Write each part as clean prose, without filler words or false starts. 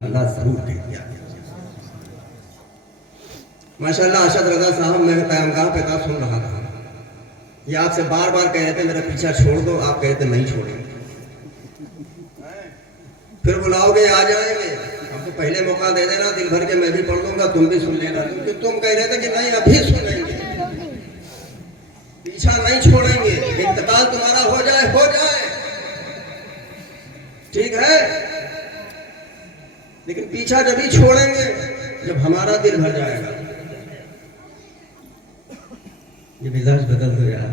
अल्लाह जरूर कह दिया। माशाअल्लाह अशद रजा साहब, मैं क़यामगाह पे था, सुन रहा था। ये आपसे बार बार कह रहे थे मेरा पीछा छोड़ दो, आप कह रहे थे नहीं छोड़ेंगे। फिर बुलाओगे आ जाएंगे, हमको पहले मौका दे देना, दिल भर के मैं भी पढ़ लूंगा, तुम भी सुन लेना। क्योंकि तुम कह रहे थे कि नहीं अभी सुनेंगे, पीछा नहीं छोड़ेंगे, इंतकाल तुम्हारा हो जाए ठीक है, लेकिन पीछा जब ही छोड़ेंगे जब हमारा दिल भर जाएगा। ये मिजाज बदल दो यार,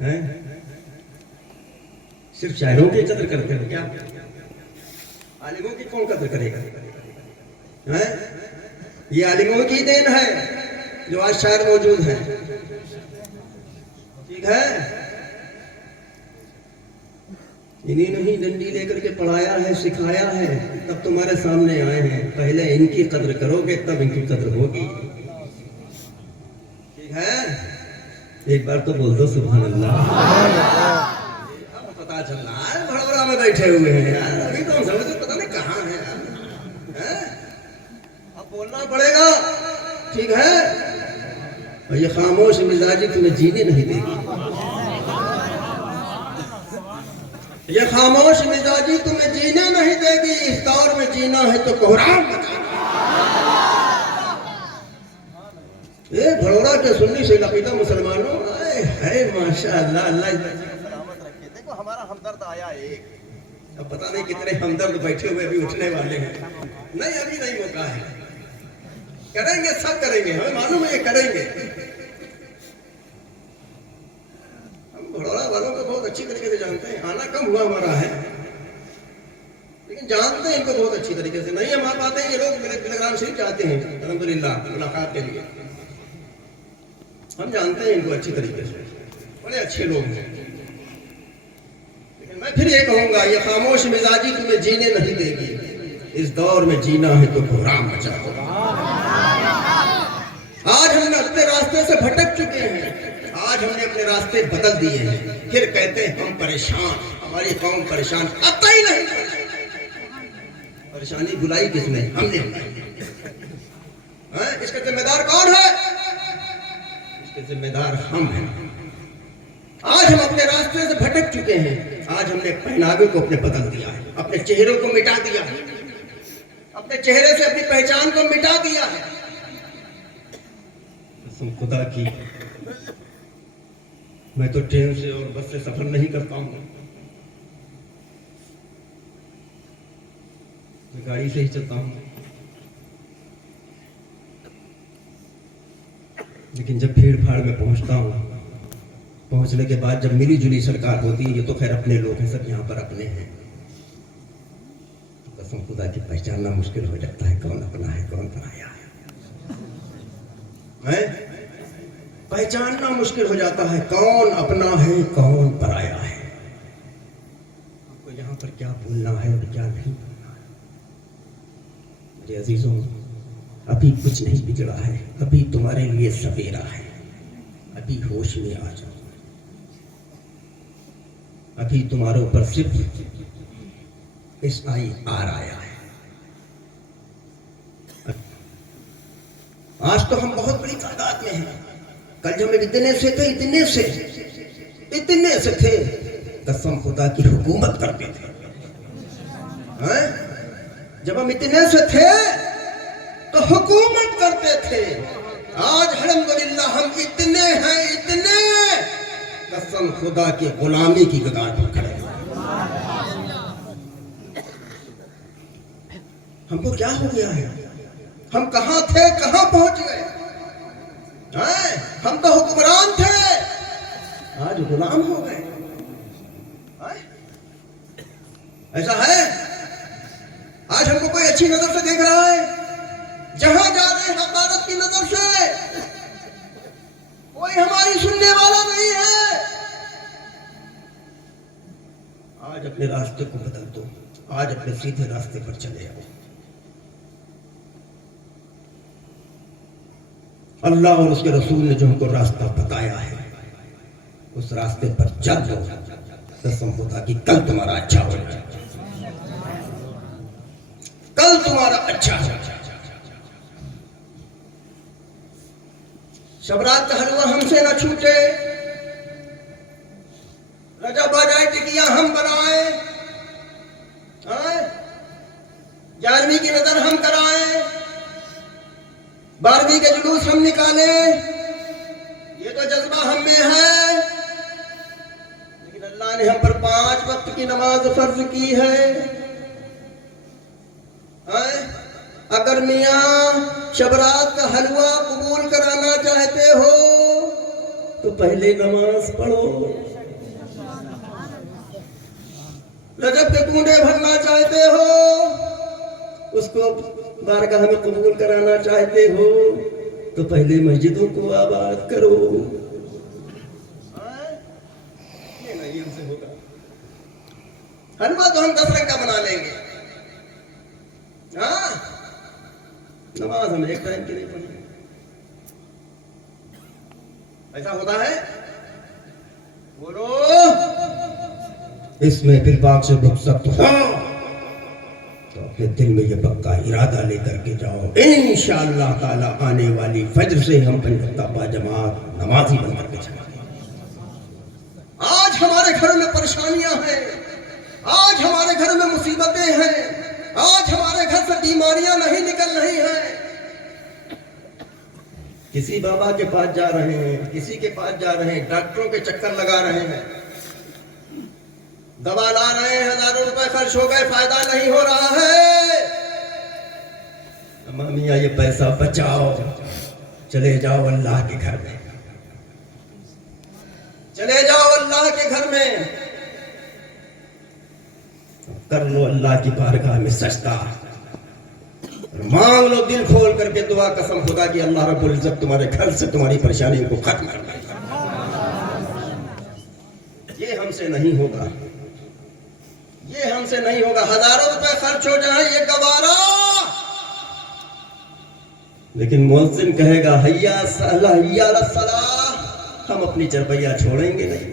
हैं? सिर्फ शायरों की कदर करते हो क्या? आलिमों की कौन कदर करेगा? हैं? ये आलिमों की देन है जो आज शायर मौजूद है, ठीक है। इन्हीं नहीं डंडी लेकर के पढ़ाया है, सिखाया है, तब तुम्हारे सामने आए हैं। पहले इनकी कद्र करोगे तब इनकी कद्र होगी, ठीक है। एक बार तो बोल दो सुभान अल्लाह। अब पता चल रहा है भड़ोरा में बैठे हुए हैं यार, अभी तो हम समझते पता नहीं कहाँ है यार, अब बोलना पड़ेगा, ठीक है। और ये खामोश मिजाजी तुम्हें जीने नहीं देगी, ये खामोश मिजाजी तुम्हें जीने नहीं देगी। इस दौर में जीना है तो कोहराम मचाना। ये भड़ोरा के सुन्नी से लकीदा मुसलमानों है माशाअल्लाह, अल्लाह सलामत रखे। देखो हमारा हमदर्द आया एक, अब पता नहीं कितने हमदर्द बैठे हुए अभी उठने वाले हैं। नहीं अभी नहीं मौका है, करेंगे सब करेंगे, हमें मालूम है ये करेंगे। भड़ोरा वालों को बहुत अच्छी तरीके से जानते हैं, आना कम हुआ हमारा है, लेकिन जानते हैं इनको बहुत अच्छी तरीके से। नहीं हम आ पाते हैं, ये लोग मेरे टेलीग्राम शरीफ चाहते हैं अल्हम्दुलिल्लाह मुलाकात के लिए, हम जानते हैं इनको अच्छी तरीके से, बड़े अच्छे लोग हैं। लेकिन मैं फिर ये कहूंगा, ये खामोश मिजाजी तुम्हें जीने नहीं देगी। इस दौर में जीना है तो कोहराम मचाओ। आज हम अपने रास्ते से भटक चुके हैं, आज हमने अपने रास्ते बदल दिए हैं, फिर कहते हैं हम परेशान, हमारी कौम परेशान। कतई नहीं, परेशानी बुलाई किसने? हमने बुलाई। इसका जिम्मेदार कौन है? इसके जिम्मेदार हम हैं। आज हम अपने रास्ते से भटक चुके हैं, आज हमने पहनावे को अपने बदल दिया है, अपने चेहरों को मिटा दिया है, अपने चेहरे से अपनी पहचान को मिटा दिया है। खुदा की, मैं तो ट्रेन से और बस से सफर नहीं करता हूँ, मैं गाड़ी से ही चलता हूँ। लेकिन जब भीड़ भाड़ में पहुंचता हूँ, पहुंचने के बाद जब मिली जुली सरकार होती है, ये तो खैर अपने लोग हैं, सब यहाँ पर अपने हैं, तो कसम खुदा की पहचानना मुश्किल हो जाता है कौन अपना है कौन पराया है। पहचानना मुश्किल हो जाता है कौन अपना है कौन पराया है। आपको यहाँ पर क्या बोलना है और क्या नहीं बोलना है। मेरे अजीजों, अभी कुछ नहीं बिगड़ा है, अभी तुम्हारे लिए सवेरा है, अभी होश में आ जाओ। अभी तुम्हारे ऊपर सिर्फ SIR आया है। आज तो हम बहुत बड़ी तादाद में हैं, कल जब हम इतने से थे, कसम खुदा की हुकूमत करते थे। जब हम इतने से थे तो हुकूमत करते थे, आज अल्हम्दुलिल्लाह हम इतने हैं, इतने कसम खुदा की गुलामी की कगार पर खड़े हैं। हमको क्या हो गया है? हम कहां थे कहां पहुंच गए? हम तो हुक्मरान थे, आज गुलाम हो गए। ऐसा है? आज हमको कोई अच्छी नजर से देख रहा है? जहां जा रहे हैं हक़ारत की नजर से, कोई हमारी सुनने वाला नहीं है। आज अपने रास्ते को बदल दो, आज अपने सीधे रास्ते पर चले आओ। अल्लाह और उसके रसूल ने जो हमको रास्ता बताया है, उस रास्ते पर चल दो, कसम खुदा की कल तुम्हारा अच्छा हो जाए। अच्छा। शबरात का हलवा हमसे न छूटे, रजब आ जाए टिकिया हम बनाए, 11वीं की नजर हम कराए, 12वीं के जुलूस हम निकाले, ये तो जज्बा हम में है। लेकिन अल्लाह ने हम पर 5 वक्त की नमाज फर्ज की है। अगर मियाँ शबरात का हलवा कबूल कराना चाहते हो तो पहले नमाज पढ़ो। रजब के कूड़े भरना चाहते हो, उसको बारगाह में कबूल कराना चाहते हो तो पहले मस्जिदों को आबाद करो। ये नहीं हमसे होगा। हलवा तो हम 10 रंग का बना लेंगे, हाँ, नमाज हम एक टाइम की नहीं पढ़ेंगे। ऐसा होता है? बोलो। इसमें फिर पाक से रुखसत हो तो अपने दिल में ये पक्का इरादा लेकर के जाओ, इंशाअल्लाह ताला आने वाली फज्र से हम 5 वक्त बाजमात नमाजी बनकर के चलेंगे। आज हमारे घर में परेशानियां हैं, आज हमारे घर में मुसीबतें हैं, आज हमारे घर से बीमारियां नहीं निकल रही हैं। किसी बाबा के पास जा रहे हैं, किसी के पास जा रहे हैं, डॉक्टरों के चक्कर लगा रहे हैं, दवा ला रहे हैं, हजारों रुपए खर्च हो गए, फायदा नहीं हो रहा है। अम्मा मियां ये पैसा बचाओ, चले जाओ अल्लाह के घर में, चले जाओ अल्लाह के घर में, कर लो अल्लाह की बारगाह में सजदा, मांग लो दिल खोल करके दुआ, कसम खुदा की अल्लाह रब्बुल इज्जत तुम्हारे घर से तुम्हारी परेशानियों को खत्म कर देगा। ये हमसे नहीं होगा, ये हमसे नहीं होगा। हजारों रुपए खर्च हो जाए ये गवारा, लेकिन मुअज्जिन कहेगा हैया सलाह हैया सलाह, हम अपनी चरपैया छोड़ेंगे नहीं।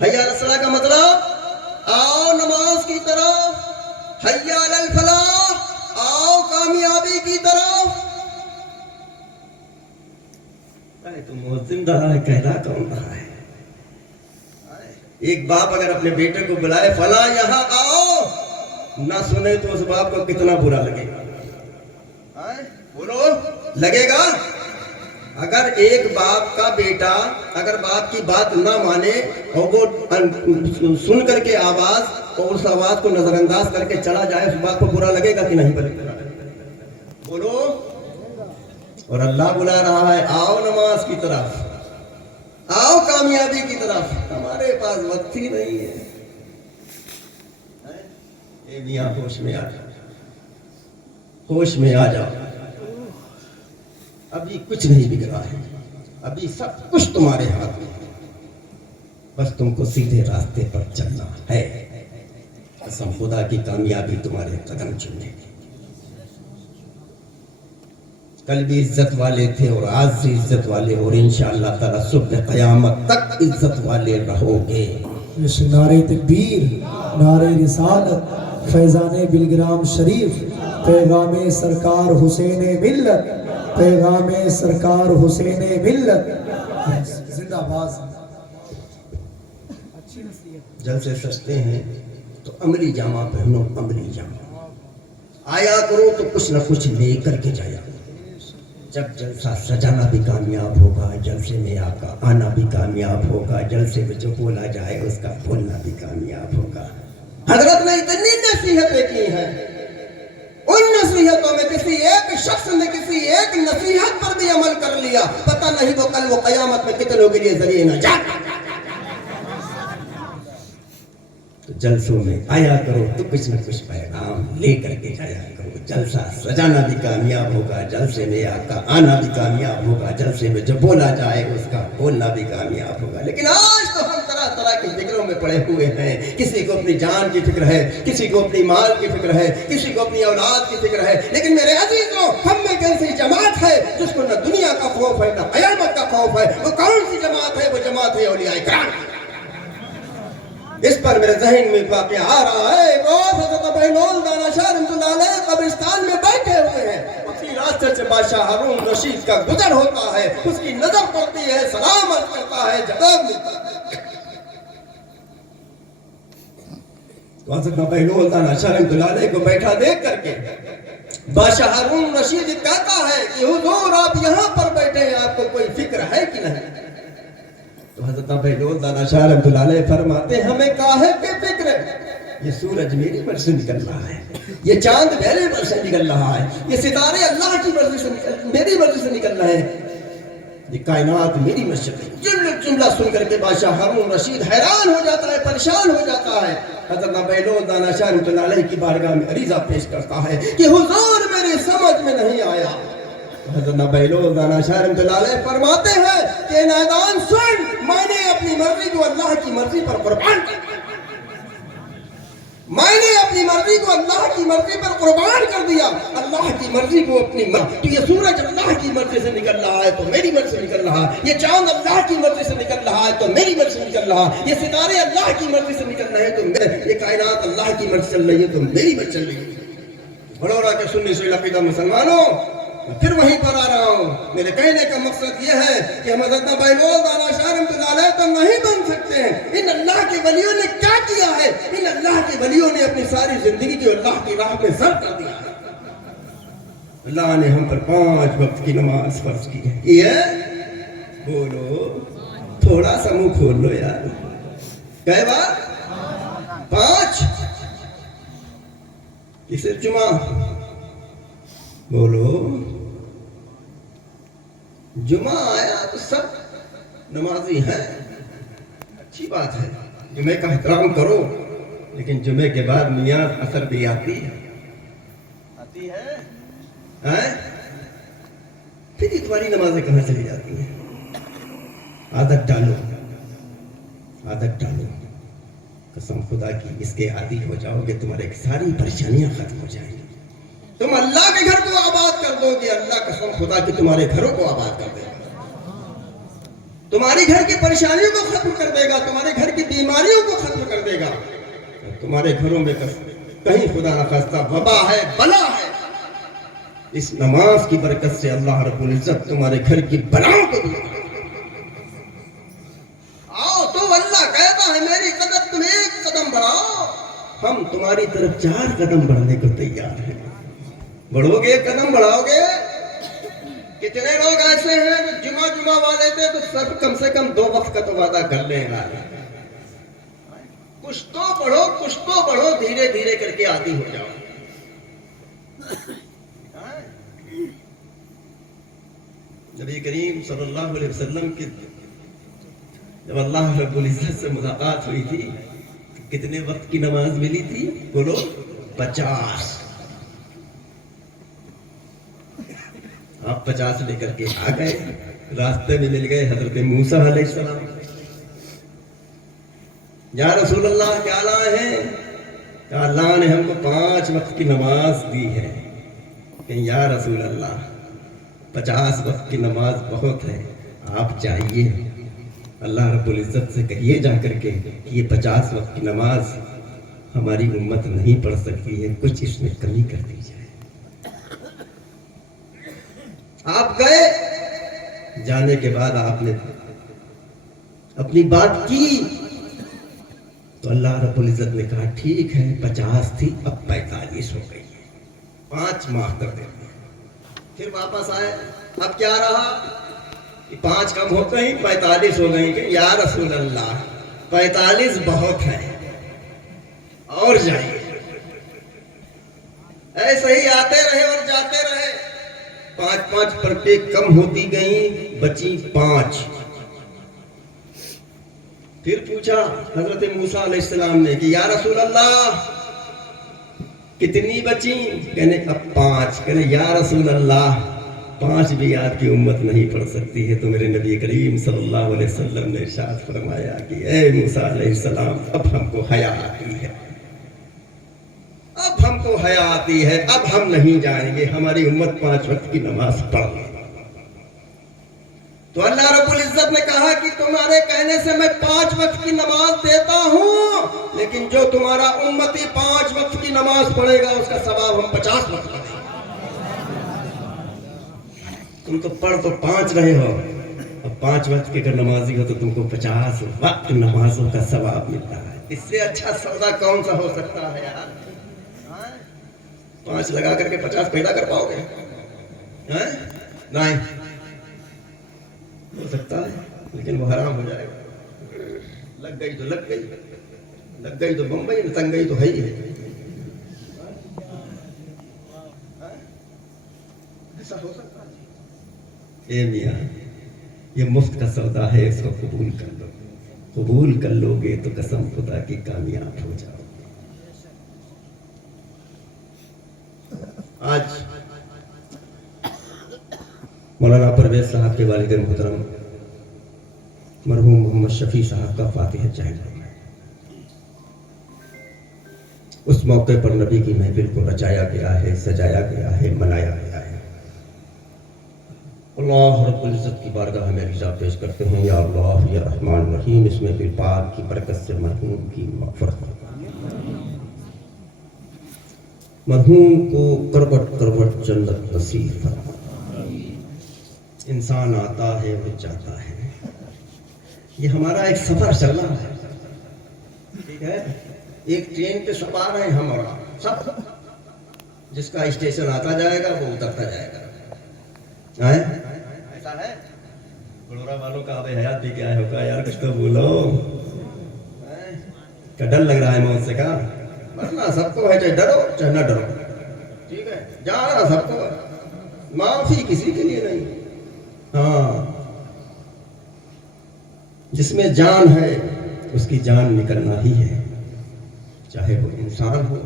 हैया सलाह का मतलब आओ नमाज की तरफ, हैया अल फलाह, आओ कामयाबी की तरफ। अरे तो मुअज्जिन रहा है, कहला कौन रहा है? एक बाप अगर अपने बेटे को बुलाए फला यहां आओ, ना सुने तो उस बाप को कितना बुरा लगेगा? बोलो, लगेगा? अगर एक बाप का बेटा अगर बाप की बात ना माने और वो सुन करके आवाज और उस आवाज को नजरअंदाज करके चला जाए, उस बाप को बुरा लगेगा कि नहीं लगेगा? बोलो। और अल्लाह बुला रहा है आओ नमाज की तरफ, आओ कामयाबी की तरफ। हमारे पास वक्त ही नहीं है। ए मियां होश में आ जाओ, होश में आ जाओ। अभी कुछ नहीं बिगड़ा है, अभी सब कुछ तुम्हारे हाथ में है, बस तुमको सीधे रास्ते पर चलना है। कसम खुदा की कामयाबी तुम्हारे कदम चूमेगी। कल भी इज्जत वाले थे और आज भी इज्जत वाले, और इंशाअल्लाह ताला सुबह क़यामत तक इज्जत वाले रहोगे। नारे तकबीर, नारे रिसालत, फैज़ाने बिलग्राम शरीफ, पैगामे सरकार हुसैन मिल्लत, पैगामे सरकार हुसैन मिल्लत जिंदाबाद। जल से सजते हैं तो अमली जामा पहनो, अमली जामा आया करो तो कुछ न कुछ लेकर के जाया। जब जलसा सजाना भी कामयाब होगा, जलसे में आका आना भी कामयाब होगा, जलसे में जो बोला जाए उसका बोलना भी कामयाब होगा। हजरत ने इतनी नसीहतें की हैं, उन नसीहतों में किसी एक शख्स ने किसी एक नसीहत पर भी अमल कर लिया, पता नहीं वो कल वो कयामत में कितनों के लिए जरिए न जा। तो जलसों में आया करो तो कुछ न कुछ पैगाम लेकर के जाया करो। जलसा सजाना भी कामयाब होगा, जलसे में आका आना भी कामयाब होगा, जलसे में जो बोला जाए उसका बोलना भी कामयाब होगा। लेकिन आज तो हम तरह तरह के फिक्रों में पड़े हुए हैं। किसी को अपनी जान की फिक्र है, किसी को अपनी माल की फिक्र है, किसी को अपनी औलाद की फिक्र है। लेकिन मेरे अजीजों, हम में कैसी जमात है जिसको न दुनिया का खौफ है न कयामत का खौफ है? वो कौन सी जमात है? वो जमात है औलिया इकराम। इस पर मेरे जहन में वाक़या आ रहा है, रोज हज़रत बहलोल दाना शाह रहमतुल्लाह अलैह कब्रिस्तान में बैठे हुए हैं, उसी रास्ते से बादशाह हारून रशीद का गुजर होता है, उसकी नजर पड़ती है, सलाम अर्ज़ करता है, जवाब मिलता है। तो हज़रत बहलोल दाना शाह रहमतुल्लाह अलैह को बैठा देख करके बादशाह हारून रशीद कहता है कि हुजूर आप यहाँ पर बैठे हैं, आपको कोई फिक्र है कि नहीं? तो हज़रत बहलोल दाना शाह रहमतुल्लाह अलैह फरमाते हमें काहे के फिक्र है? ये सूरज मेरी मर्ज़ी से निकल रहा है, ये चांद मेरी मर्ज़ी से निकल रहा है, ये सितारे अल्लाह की मर्ज़ी से मेरी मर्ज़ी से निकल रहे हैं, ये कायनात मेरी मर्ज़ी से। जुमला सुन करके बादशाह हारून रशीद हैरान हो जाता है, परेशान हो जाता है। हज़रत बहलोल दाना शाह रहमतुल्लाह अलैह की बारगाह में अरीज़ा पेश करता है कि हुजूर मेरी समझ में नहीं आया। हज़रत बहलोल दाना शाह रहमतुल्लाह अलैह फरमाते हैं कि नादान सुन, मैंने अपनी मर्जी को अल्लाह की मर्जी पर कुर्बान कर दिया, मैंने अपनी मर्जी को अल्लाह की मर्जी पर कुर्बान कर दिया, अल्लाह की मर्जी को अपनी मर्जी। तो ये सूरज अल्लाह की मर्जी से निकल रहा है तो मेरी मर्जी से निकल रहा है, ये चांद अल्लाह की मर्जी से निकल रहा है तो मेरी मर्जी से निकल रहा है, ये सितारे अल्लाह की मर्जी से निकल रहे हैं तो ये कायनात अल्लाह की मर्जी चल रही है तो मेरी मर्जी चल रही है। बड़ौरा के सुन्नी से अकीदा मुसलमानों, मैं फिर वहीं पर आ रहा हूँ। मेरे कहने का मकसद यह है कि हम हज़रत बहलोल दाना शाह रहमतुल्लाह अलैह तो नहीं बन सकते हैं। इन अल्लाह के वलियों ने क्या किया है? इन अल्लाह के वलियों ने अपनी सारी जिंदगी को अल्लाह की राह में सर्व कर दिया है। अल्लाह ने हम पर 5 वक्त की नमाज फर्ज की है। ये बोलो, थोड़ा सा मुंह खोल लो यार। कई बार 5 किसे जुमा बोलो, जुमा आया तो सब नमाजी हैं, अच्छी बात है, जुमे का एहतराम करो, लेकिन जुमे के बाद मियां असर भी आती है, हैं? फिर ये तुम्हारी नमाजें कहाँ चली जाती हैं? आदत डालो, आदत डालो, कसम खुदा की इसके आदी हो जाओगे, तुम्हारे सारी परेशानियां खत्म हो जाएंगी। तुम अल्लाह के घर को आबाद कर दोगे, अल्लाह कसम खुदा की तुम्हारे घरों को आबाद कर देगा, तुम्हारी घर की परेशानियों को खत्म कर देगा, तुम्हारे घर की बीमारियों को खत्म कर देगा। तुम्हारे घरों में कहीं खुदा न खास्ता वबा है, बला है, इस नमाज की बरकत से अल्लाह रब्बुल इज्जत तुम्हारे घर की बलाओं को दूर कर देगा। आओ तो अल्लाह कहता है मेरी कदम तुम 1 कदम बढ़ाओ, हम तुम्हारी तरफ 4 कदम बढ़ने को तैयार हैं। बढ़ोगे, 1 कदम बढ़ाओगे। कितने लोग ऐसे हैं जो जुमा वाले थे तो सब कम से कम 2 वक्त का तो वादा कर लेगा, कुछ तो बढ़ो, धीरे धीरे करके आदी हो जाओ। नबी करीम सल्लल्लाहु अलैहि वसल्लम की जब अल्लाह रब्बुल इज्जत से मुलाकात हुई थी, कितने वक्त की नमाज मिली थी? बोलो 50। आप 50 लेकर के आ गए, रास्ते में मिल गए हजरत मूसा अलैहिस्सलाम। या रसूल अल्लाह क्या लाए हैं? अल्लाह ने हमको 5 वक्त की नमाज दी है। या रसूल अल्लाह 50 वक्त की नमाज बहुत है, आप जाइए अल्लाह रब्बुल इज्जत से कहिए जाकर के कि ये 50 वक्त की नमाज हमारी उम्मत नहीं पढ़ सकती है, कुछ इसमें कमी कर दी जाए। आप गए, जाने के बाद आपने अपनी बात की तो अल्लाह रब्बुल इज्जत ने कहा ठीक है 50 थी अब 45 हो गई है, 5 माफ कर देते हैं। फिर वापस आए, अब क्या रहा कि 5 कम हो गई 45 हो गई कि या रसूल अल्लाह 45 बहुत है और जाइए। ऐसे ही आते रहे और जाते रहे, 5-5 परतें कम होती गई, बची 5। फिर पूछा हजरत मूसा अलैहिस्सलाम ने कि या रसूल अल्लाह कितनी बची? कहने अब 5। कहने या रसूल अल्लाह 5 भी आपकी उम्मत नहीं पढ़ सकती है। तो मेरे नबी करीम सल्लल्लाहु अलैहि वसल्लम ने इरशाद फरमाया कि ए मूसा अलैहिस्सलाम अब हमको हया आती है, अब हमको हया आती है, अब हम नहीं जाएंगे, हमारी उम्मत 5 वक्त की नमाज पढ़ ले। तो अल्लाह रब्बुल इज्जत ने कहा कि तुम्हारे कहने से मैं 5 वक्त की नमाज देता हूं, लेकिन जो तुम्हारा उम्मती 5 वक्त की नमाज पढ़ेगा उसका सवाब हम 50 वक्त का देंगे। तुम तो पढ़ तो 5 रहे हो, अब 5 वक्त के अगर नमाजी हो तो तुमको 50 वक्त नमाजों का सवाब मिलता है। इससे अच्छा सौदा कौन सा हो सकता है यार? 5 लगा करके 50 पैदा कर पाओगे? नहीं हो सकता है, लेकिन वो हराम हो जाएगा। लग गई तो लग गई, लग गई तो बम्बई, तंग गई तो है ही। ऐसा हो सकता है? ए मियां, ये मुफ्त का सौदा है, इसको कबूल कर लो। कबूल कर लोगे तो कसम खुदा की कामयाब हो जाओगे। आज मौलाना परवेज साहब के वालिद मोहतरम मरहूम मोहम्मद शफी साहब का फातिहा चहल है। उस मौके पर नबी की महफिल को रचाया गया है, सजाया गया है, मनाया गया है। अल्लाह रब्बुल इज्जत की बारगाह में रिज़ा पेश करते हैं, या अल्लाह या रहमान रहीम, इसमें फिर पाक की बरकत से मरहूम की मग़फ़िरत, मरहूम को करवट करवट जन्नत नसीब फरमा। इंसान आता है वो जाता है, ये हमारा एक सफर चल रहा है, ठीक है? एक ट्रेन पे सवार हैं हम और आप सब, जिसका स्टेशन आता जाएगा वो उतरता जाएगा। ऐसा है? बड़ोरा वालों का अब हयात भी क्या होगा यार, कुछ तो बोलो। क्या डर लग रहा है मौत से? का मरना सबको है, चाहे डरो चाहे न डरो, ठीक है? जाना सबको, माफी किसी के लिए नहीं। हाँ, जिसमें जान है उसकी जान निकलना ही है, चाहे वो इंसान हो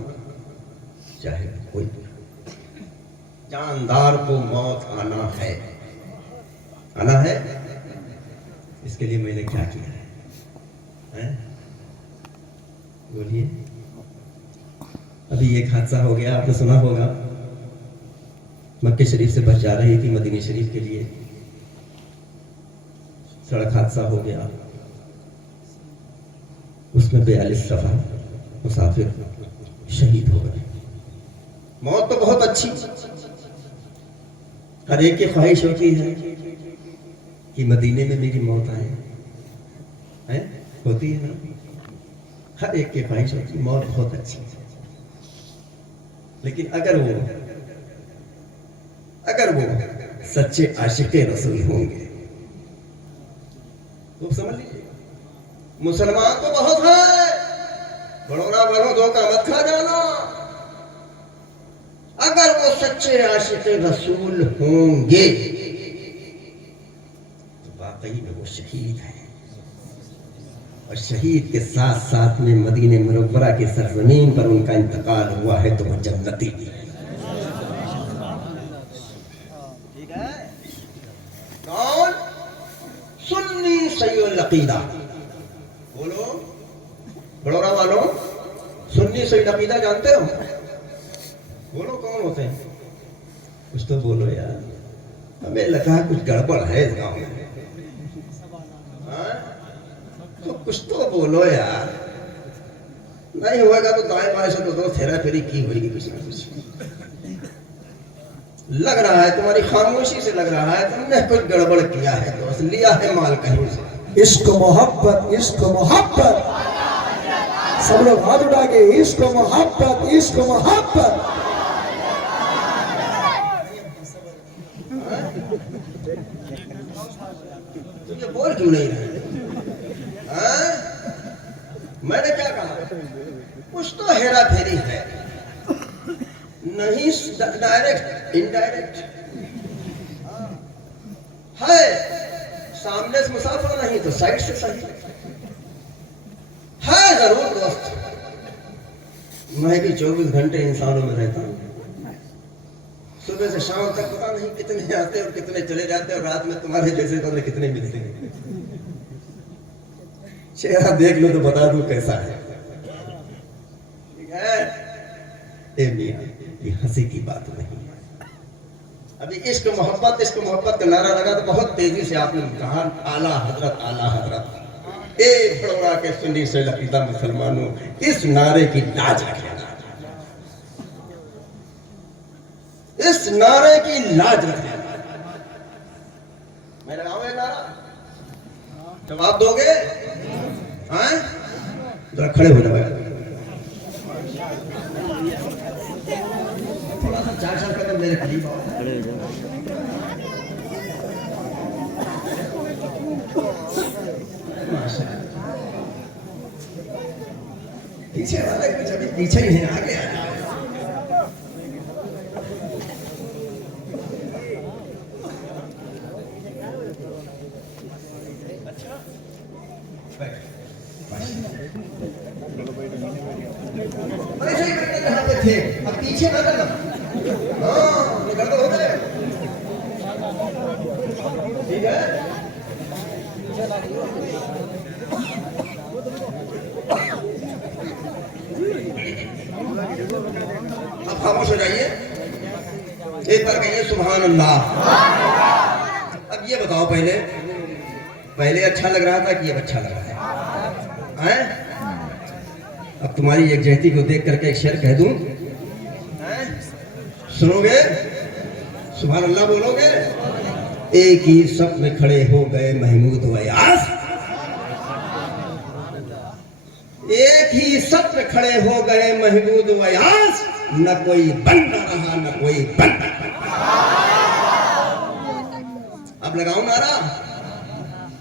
चाहे कोई। जानदार को मौत आना है, आना है। इसके लिए मैंने क्या किया है? बोलिए। अभी एक हादसा हो गया, आपने सुना होगा, मक्के शरीफ से बस जा रही थी मदीने शरीफ के लिए, सड़क हादसा हो गया, उसमें 42 सफा मुसाफिर शहीद हो गए। मौत तो बहुत अच्छी, हर एक की ख्वाहिश होती है कि मदीने में मेरी मौत आए, है? होती है ना? हर एक की ख्वाहिश होती है, मौत बहुत अच्छी। लेकिन अगर वो सच्चे आशिक़े रसूल होंगे तो समझ लीजिए, मुसलमान तो बहुत है, बड़ोरा वालों धोखा मत खा जाना। अगर वो सच्चे आशिक़े रसूल होंगे तो वाकई में वो शहीद है, और शहीद के साथ साथ में मदीने मुनव्वरा की सरजमीन पर उनका इंतकाल हुआ है तो वो जन्नती भी है। ठीक है? कौन? सुन्नी सैयुल अकीदा। बोलो बड़ोरा वालों, सुन्नी सैयुल अकीदा जानते हो? बोलो कौन होते हैं? कुछ तो बोलो यार, हमें लगा कुछ गड़बड़ है इस गाँव में। तो कुछ तो बोलो यार, नहीं होगा तो दाएं बाएं से तो फेरा फेरी की होगी कुछ ना कुछ। लग रहा है तुम्हारी खामोशी से लग रहा है तुमने कुछ गड़बड़ किया है, दोस्त लिया है माल कहीं से। इश्क मोहब्बत, इश्क मोहब्बत, सब लोग हाथ उठा के इश्क मोहब्बत, इश्क मोहब्बत। तुम ये बोल क्यों नहीं रहे? मैंने क्या कहा? कुछ तो हेरा फेरी है, नहीं डायरेक्ट इनडायरेक्ट है। सामने से मुसाफिर नहीं तो साइड से सही है जरूर दोस्त। मैं भी 24 घंटे इंसानों में रहता हूँ, सुबह से शाम तक पता नहीं कितने आते और कितने चले जाते, और रात में तुम्हारे जैसे तो कितने मिलते हैं। चेहरा देख लो तो बता दूं कैसा है। ठीक है? ए मियां, ये हंसी की बात नहीं है, अभी इश्क मोहब्बत का नारा लगा तो बहुत तेजी से आपने कहा आला हजरत आला हजरत। ए भड़ोड़ा के सुन्नी से लकीदा मुसलमानों, इस नारे की लाज रखना, इस नारे की लाज रखना। मैं लगाऊं एक नारा, जवाब दोगे? हाँ, जरा खड़े हो जाओ। थोड़ा सा 4 साल कदम मेरे करीब आओ। पीछे वाले कुछ अभी पीछे ही है, आगे आ जाओ। जहाँ पे थे अब पीछे ना करना। हाँ, ये कर दो, हो गए। ठीक है, अब खामोश हो जाइए, एक बार कहिए सुभान अल्लाह। अब ये बताओ, पहले अच्छा लग रहा था कि अब अच्छा लग रहा है? अब तुम्हारी एक जहती को देख करके एक शेर कह दूं, सुनोगे? सुभान अल्लाह बोलोगे? एक ही सफ में खड़े हो गए महमूद व यास, एक ही सफ में खड़े हो गए महमूद व यास, न कोई बंदा रहा न कोई बंदा। अब लगाऊं नारा?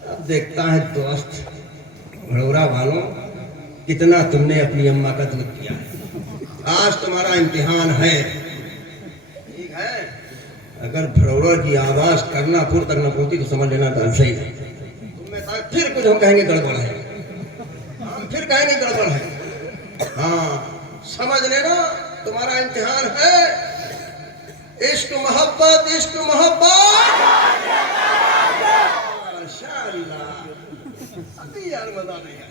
अब देखता है दोस्त भड़ोरा वालों, कितना तुमने अपनी अम्मा का दूध पिया है। आज तुम्हारा इम्तिहान है, ठीक है? अगर भड़ोरा की आवाज करनापुर तक न पहुंची तो समझ लेना दाल सही है। तुम्हें फिर कुछ हम कहेंगे गड़बड़ है, हम फिर कहेंगे गड़बड़ है। हाँ, समझ लेना तुम्हारा इम्तिहान है। इश्क मोहब्बत, इश्क मोहब्बत। माशाअल्लाह, अभी यार मजा नहीं आया।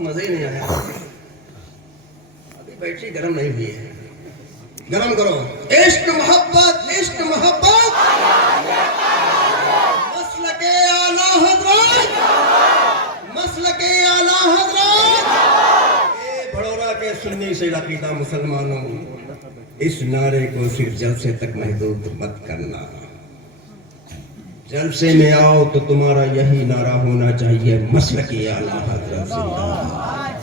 मजा ही नहीं आया, अभी बैटरी गर्म नहीं हुई है, गर्म करो। इश्क मोहब्बत, इश्क मोहब्बत। मसलके आला हजरत, मसलके आला हजरत। ए भड़ोरा के सुन्नी से अकीदा मुसलमानों, इस नारे को सिर्फ जलसे तक महदूद मत करना। जलसे में आओ तो तुम्हारा यही नारा होना चाहिए, मसलके आला हजरत जिंदाबाद।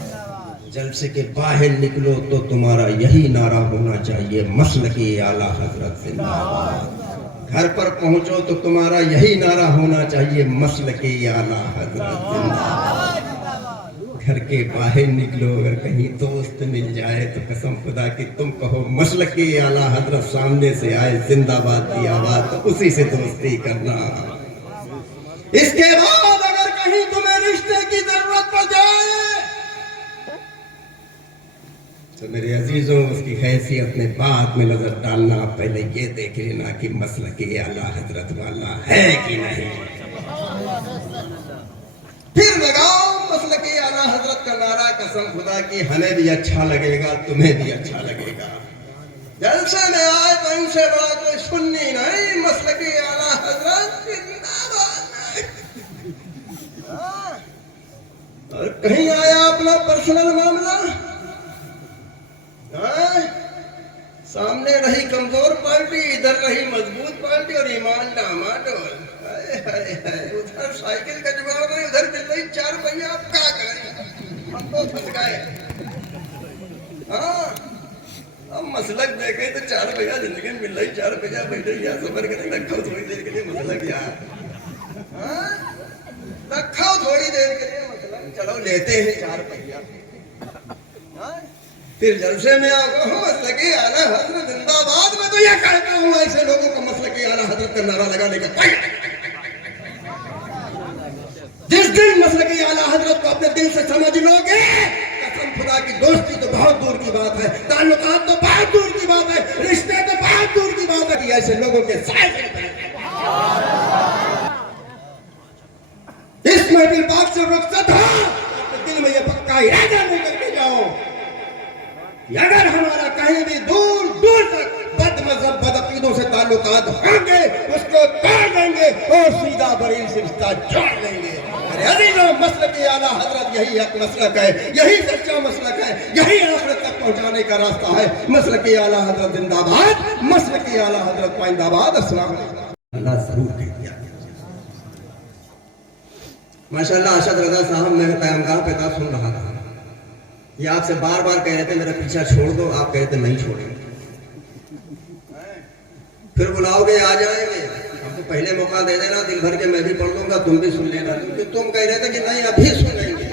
जलसे के बाहर निकलो तो तुम्हारा यही नारा होना चाहिए, मसलके आला हजरत जिंदाबाद। घर पर पहुंचो तो तुम्हारा यही नारा होना चाहिए, मसलके आला हजरत जिंदाबाद। घर के बाहर निकलो, अगर कहीं दोस्त मिल जाए तो कसम खुदा की तुम कहो मसलके आला हजरत सामने से आए, जिंदाबाद की आवाज, तो उसी से दोस्ती करना। इसके बाद अगर कहीं तुम्हें रिश्ते की जरूरत पड़ जाए तो मेरे अजीजों, उसकी हैसियत में बाद में नजर डालना, पहले ये देख लेना कि मसलके आला हजरत वाला है कि नहीं। फिर लगाओ मसलके आला हजरत का नारा, कसम खुदा की हमें भी अच्छा लगेगा, तुम्हें भी अच्छा लगेगा। जलसे में आए तो इनसे बड़ा कोई सुन्नी नहीं, मसलके आला हजरत जिंदाबाद। और कहीं आया अपना पर्सनल मामला, सामने रही कमजोर पार्टी, इधर रही मजबूत पार्टी, और ईमान डामाडोल। उधर साइकिल का जुगाड़ नहीं, उधर मिल रही 4 पहिया, आप क्या करें? हम तो फंस गए। हाँ, अब मसलक देखे तो 4 पहिया जिंदगी में मिल रही, 4 पहिया बैठे यहाँ सफर करें, रखो थोड़ी देर के लिए मसलक यार। रखो थोड़ी देर के लिए मसलक, चलो लेते हैं 4 पहिया। फिर जलसे में आओ मसलके आला हजरत जिंदाबाद। मैं तो यह कहता हूँ ऐसे लोगों को मसलके आला हजरत का नारा लगाने का कोई, जिस दिन मसलके आला हजरत को अपने दिल से समझ लोगे, कसम खुदा की दोस्ती तो बहुत दूर की बात है, ताल्लुकात तो बहुत दूर की बात है, रिश्ते तो बहुत दूर की बात है कि ऐसे लोगों के साथ इस महफिल पाक से रुखसत हो, अपने दिल में यह पक्का इरादा लेकर के जाओ कि अगर हमारा कहीं भी दूर दूर तक बद मजहब बद अकीदों से ताल्लुकात होंगे उसको तोड़ देंगे और सीधा बरील से रिश्ता जोड़ लेंगे। अरे अजीजों, मसलक आला हजरत यही हक मसलक है, यही सच्चा मसलक है, यही आखिरत तक पहुंचाने का रास्ता है। मसलक आला हजरत जिंदाबाद, मसलक आला हजरत पाइंदाबाद। अस्सलाम वालेकुम। अल्लाह जरूर कह दिया माशाअल्लाह। अरशद रजा साहब, मैं क़यामगाह पे था, सुन रहा था। ये आपसे बार बार कह रहे थे मेरा पीछा छोड़ दो, आप कह रहे थे नहीं छोड़ेंगे। फिर बुलाओगे आ जाएंगे। हमको पहले मौका दे देना, दिल भर के मैं भी पढ़ लूंगा, तुम भी सुन लेना। क्योंकि तुम कह रहे थे कि नहीं अभी सुनेंगे,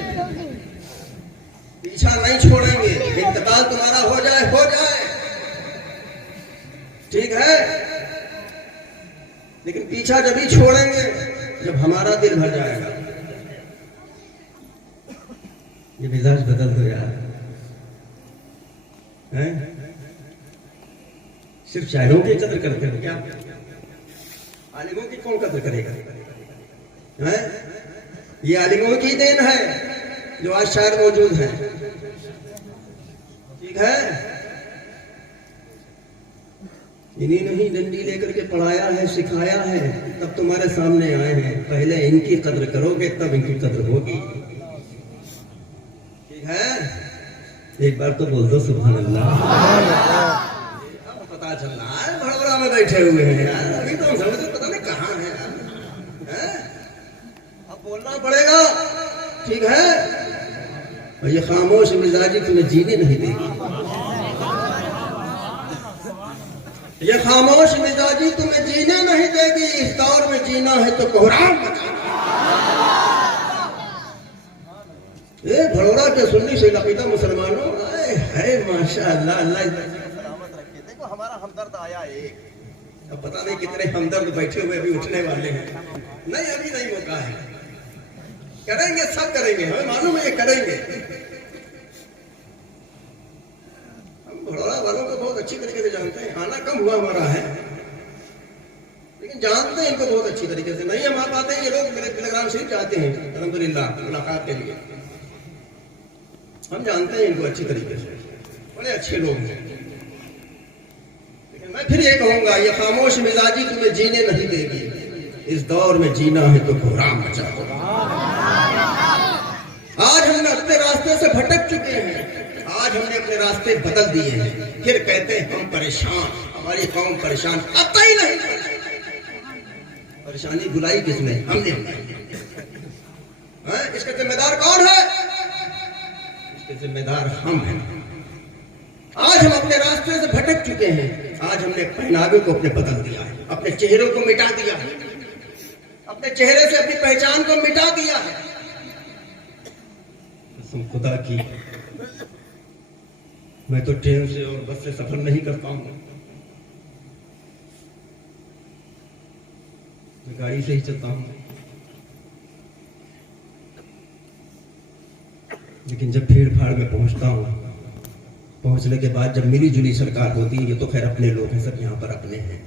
पीछा नहीं छोड़ेंगे, इंतकाल तुम्हारा हो जाए ठीक है, लेकिन पीछा जब ही छोड़ेंगे जब हमारा दिल भर जाएगा। ये मिजाज बदल दो यार, हैं? सिर्फ शायरों की कदर करते हो क्या? आलिमों की कौन कदर करेगा? हैं? ये आलिमों की देन है जो आज शायर मौजूद हैं, ठीक है। इन्हीं नहीं डंडी लेकर के पढ़ाया है, सिखाया है, तब तुम्हारे सामने आए हैं। पहले इनकी कदर करोगे तब इनकी कदर होगी, ठीक है। एक बार तो बोल दो सुभान अल्लाह। अब पता चल रहा है भड़बड़ा में बैठे हुए हैं यार, अभी तो हम समझ पता नहीं कहाँ है यार। अब बोलना पड़ेगा, ठीक है। और ये खामोश मिजाजी तुम्हें जीने नहीं देगी, ये खामोश मिजाजी तुम्हें जीने नहीं देगी। इस दौर में जीना है तो कोहराम मचाना। ये भड़ोड़ा के सुन्नी से लकीदा मुसलमानों, है माशाअल्लाह, अल्लाह सलामत रखे। देखो हमारा हमदर्द आया एक, अब पता नहीं कितने हमदर्द बैठे हुए अभी उठने वाले हैं। नहीं अभी नहीं मौका है, करेंगे सब करेंगे, हमें मालूम है ये करेंगे। हम भड़ोड़ा वालों को बहुत अच्छी तरीके से जानते हैं, आना कम हुआ हमारा है लेकिन जानते हैं इनको बहुत अच्छी तरीके से। नहीं हम आ पाते हैं, ये लोग मेरे टेलीग्राम से चाहते हैं अल्हम्दुलिल्लाह मुलाकात के लिए, हम जानते हैं इनको अच्छी तरीके से, बड़े अच्छे लोग हैं। लेकिन मैं फिर ये कहूंगा, ये खामोश मिजाजी तुम्हें जीने नहीं देगी। इस दौर में जीना है तो कोहराम मचाओ। आज हमने अपने रास्ते से भटक चुके हैं, आज हमने अपने रास्ते बदल दिए हैं, फिर कहते हैं हम परेशान, हमारी कौम परेशान। आता ही नहीं, परेशानी बुलाई किसने? हमने बुलाई। इसका जिम्मेदार कौन है? जिम्मेदार हम हैं। आज हम अपने रास्ते से भटक चुके हैं, आज हमने पहनावे को अपने बदल दिया है, अपने चेहरों को मिटा दिया है, अपने चेहरे से अपनी पहचान को मिटा दिया है। कसम खुदा की, मैं तो ट्रेन से और बस से सफर नहीं करता हूं, मैं गाड़ी से ही चलता हूं। लेकिन जब भीड़ भाड़ में पहुंचता हूँ, पहुंचने के बाद जब मिली जुली सरकार होती है, ये तो खैर अपने लोग हैं, सब यहाँ पर अपने हैं,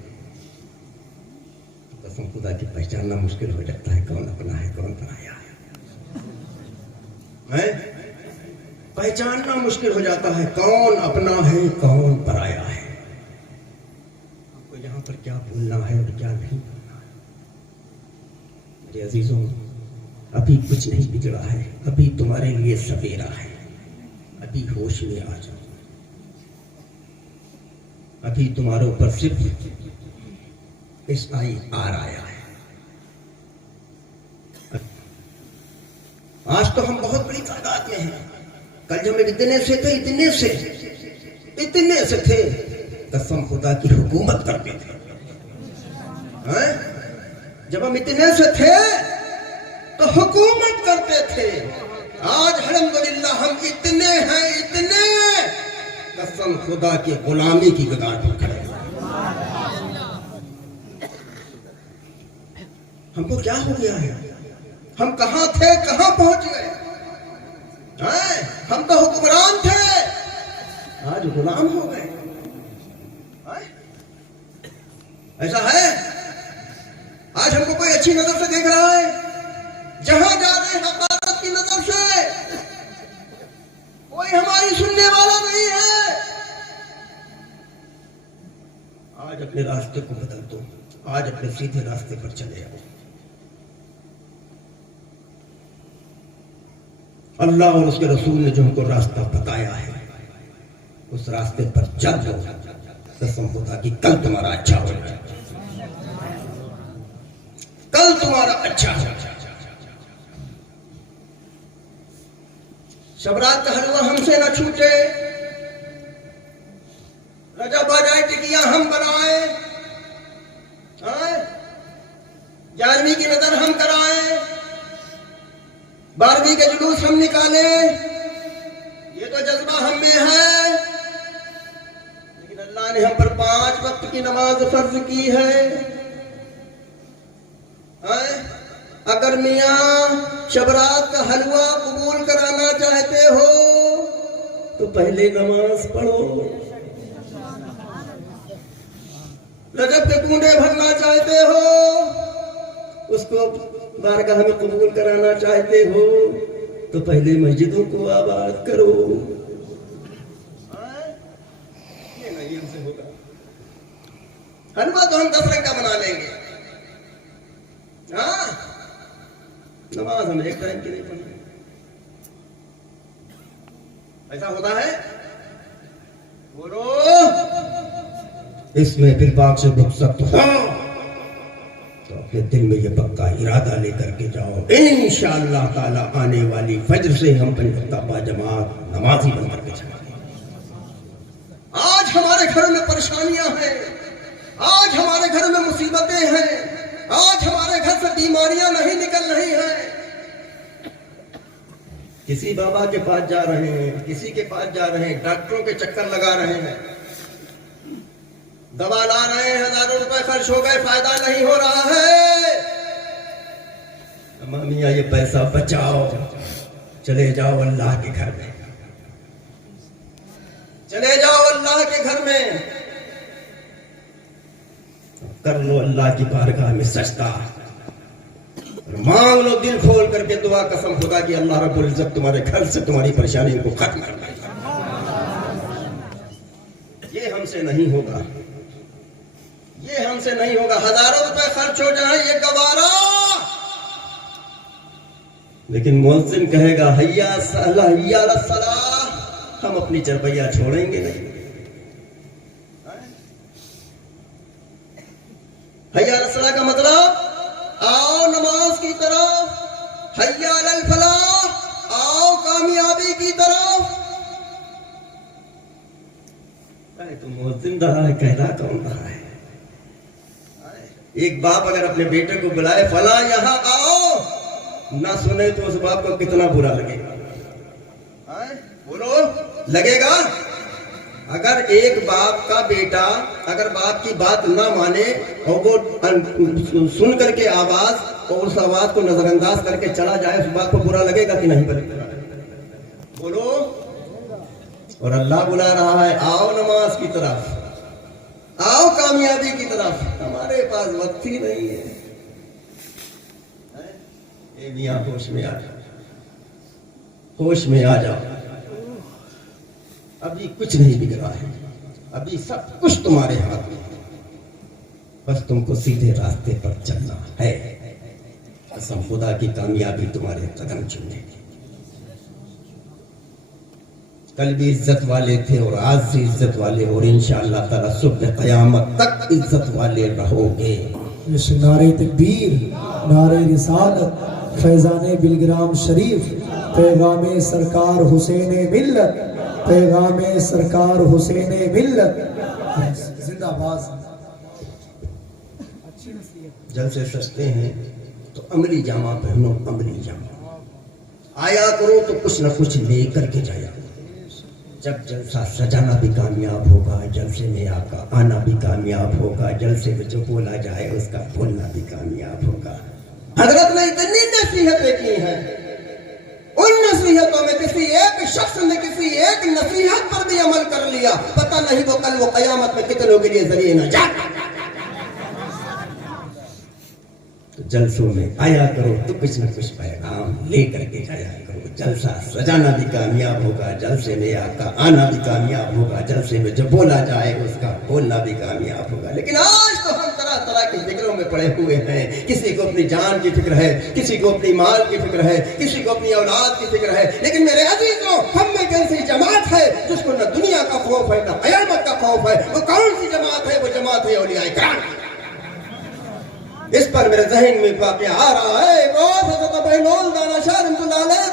तो कसम खुदा की पहचानना मुश्किल हो जाता है कौन अपना है कौन पराया है। पहचानना मुश्किल हो जाता है कौन अपना है कौन पराया है। आपको यहाँ पर क्या बोलना है और क्या नहीं बोलना है। मेरे अजीजों, अभी कुछ नहीं बिगड़ा है, अभी तुम्हारे लिए सवेरा है, अभी होश में आ जाओ। अभी तुम्हारे ऊपर सिर्फ SIR आया है। आज तो हम बहुत बड़ी तादाद में हैं, कल जब हम इतने से थे कसम खुदा की हुकूमत करते थे। जब हम इतने से थे तो हुकूमत करते थे, आज अल्हम्दुलिल्लाह हम इतने हैं, इतने कसम खुदा की गुलामी की कगार पर खड़े। हमको क्या हो गया है? हम कहां थे कहां पहुंच गए? हम तो हुक्मरान थे, आज गुलाम हो गए। ऐसा है? आज हमको कोई अच्छी नजर से देख रहा है? जहां जा रहे हैं हकारत की नजर से, कोई हमारी सुनने वाला नहीं है। आज अपने रास्ते को बदल दो, आज अपने सीधे रास्ते पर चले आओ। अल्लाह और उसके रसूल ने जो हमको रास्ता बताया है उस रास्ते पर चल दो। कसम खुदा की कल तुम्हारा अच्छा होगा, कल तुम्हारा अच्छा होगा। शबरात का हलवा हमसे न छूटे, रजब आ जाए टिकिया हम बनाए, 11वीं की नजर हम कराए, 12वीं के जुलूस हम निकाले। ये तो जज्बा हम में है, लेकिन अल्लाह ने हम पर 5 वक्त की नमाज फर्ज की है। अगर मियाँ शबरात का हलवा कबूल कराना चाहते हो तो पहले नमाज पढ़ो। रजब के कूड़े भरना चाहते हो, उसको बारगाह में कबूल कराना चाहते हो तो पहले मस्जिदों को आबाद करो। ये नहीं हमसे होगा। हलवा तो हम 10 रंग का बना लेंगे, हाँ, नमाज हम एक टाइम की नहीं पढ़ेंगे। ऐसा होता है? बोलो। इसमें फिर पाक से रुखसत हो तो अपने दिल में ये पक्का इरादा लेकर के जाओ, इंशाअल्लाह ताला आने वाली फज्र से हम 5 वक्त बाजमात नमाजी बन करके चलेंगे। आज हमारे घर में परेशानियां हैं, आज हमारे घर में मुसीबतें हैं, आज हमारे घर से बीमारियां नहीं निकल रही हैं। किसी बाबा के पास जा रहे हैं, किसी के पास जा रहे हैं, डॉक्टरों के चक्कर लगा रहे हैं, दवा ला रहे हैं, हजारों रुपए खर्च हो गए, फायदा नहीं हो रहा है। अम्मा मियां ये पैसा बचाओ, चले जाओ अल्लाह के घर में, चले जाओ अल्लाह के घर में, कर लो अल्लाह की बारगाह में सजदा और मांग लो दिल खोल करके दुआ। कसम खुदा की अल्लाह रब्बुल इज्जत तुम्हारे घर से तुम्हारी परेशानियों को खत्म कर देगा। ये हमसे नहीं होगा, ये हमसे नहीं होगा। हजारों रुपए खर्च हो जाए ये गवारा, लेकिन मुअज्जिन कहेगा हैया सला हैया सलाह, हम अपनी चरपैया छोड़ेंगे नहीं। हैया सलाह का मतलब आओ नमाज की तरफ, हैया अल फलाह, आओ कामयाबी की तरफ। अरे तो मुअज्जिन रहा है, कहना कौन रहा है? एक बाप अगर अपने बेटे को बुलाए फला यहां आओ, ना सुने तो उस बाप को कितना बुरा लगेगा? बोलो, लगेगा? अगर एक बाप का बेटा अगर बाप की बात ना माने और वो सुन करके आवाज और उस आवाज को नजरअंदाज करके चला जाए, उस बाप को बुरा लगेगा कि नहीं लगेगा? बोलो। और अल्लाह बुला रहा है आओ नमाज की तरफ, आओ कामयाबी की तरफ। हमारे पास वक्त ही नहीं है। ए मियां होश में आ जाओ, होश में आ जाओ। अभी कुछ नहीं बिगड़ा है, अभी सब कुछ तुम्हारे हाथ में है, बस तुमको सीधे रास्ते पर चलना है। कसम खुदा की कामयाबी तुम्हारे कदम चूमेगी। कल भी इज्जत वाले थे और आज भी इज्जत वाले, और इंशाअल्लाह ताला सुबह क़यामत तक इज्जत वाले रहोगे। इस नारे तकबीर, नारे रिसालत, फैज़ाने बिलग्राम शरीफ, पैगामे सरकार हुसैन मिल्लत, पैगामे सरकार हुसैन मिल्लत जिंदाबाद। जलसे सजते हैं तो अमली जामा पहनो, अमली जामा आया करो तो कुछ न कुछ ले करके जाया। जब जलसा सजाना भी कामयाब होगा, जलसे में आका आना भी कामयाब होगा, जलसे में जो बोला जाए उसका बोलना भी कामयाब होगा। हजरत ने इतनी नसीहतें की हैं, उन नसीहतों में किसी एक शख्स ने किसी एक नसीहत पर भी अमल कर लिया, पता नहीं वो कल वो क़यामत में कितनों के लिए जरिए न जा। तो जलसों में आया करो तो कुछ न कुछ पैगाम ले करके जाया करो। जलसा सजाना भी कामयाब होगा, जलसे में आपका आना भी कामयाब होगा, जलसे में जो बोला जाए उसका बोलना भी कामयाब होगा। लेकिन आज तो हम तरह तरह की फिक्रों में पड़े हुए हैं। किसी को अपनी जान की फिक्र है, किसी को अपनी माल की फिक्र है, किसी को अपनी औलाद की फिक्र है। लेकिन मेरे अजीजों, हम में कैसी जमात है जिसको न दुनिया का खौफ है न कयामत का खौफ है। वो कौन सी जमात है? वो जमात है औलिया किराम। इस पर मेरे जहन में वाक़या आ रहा है,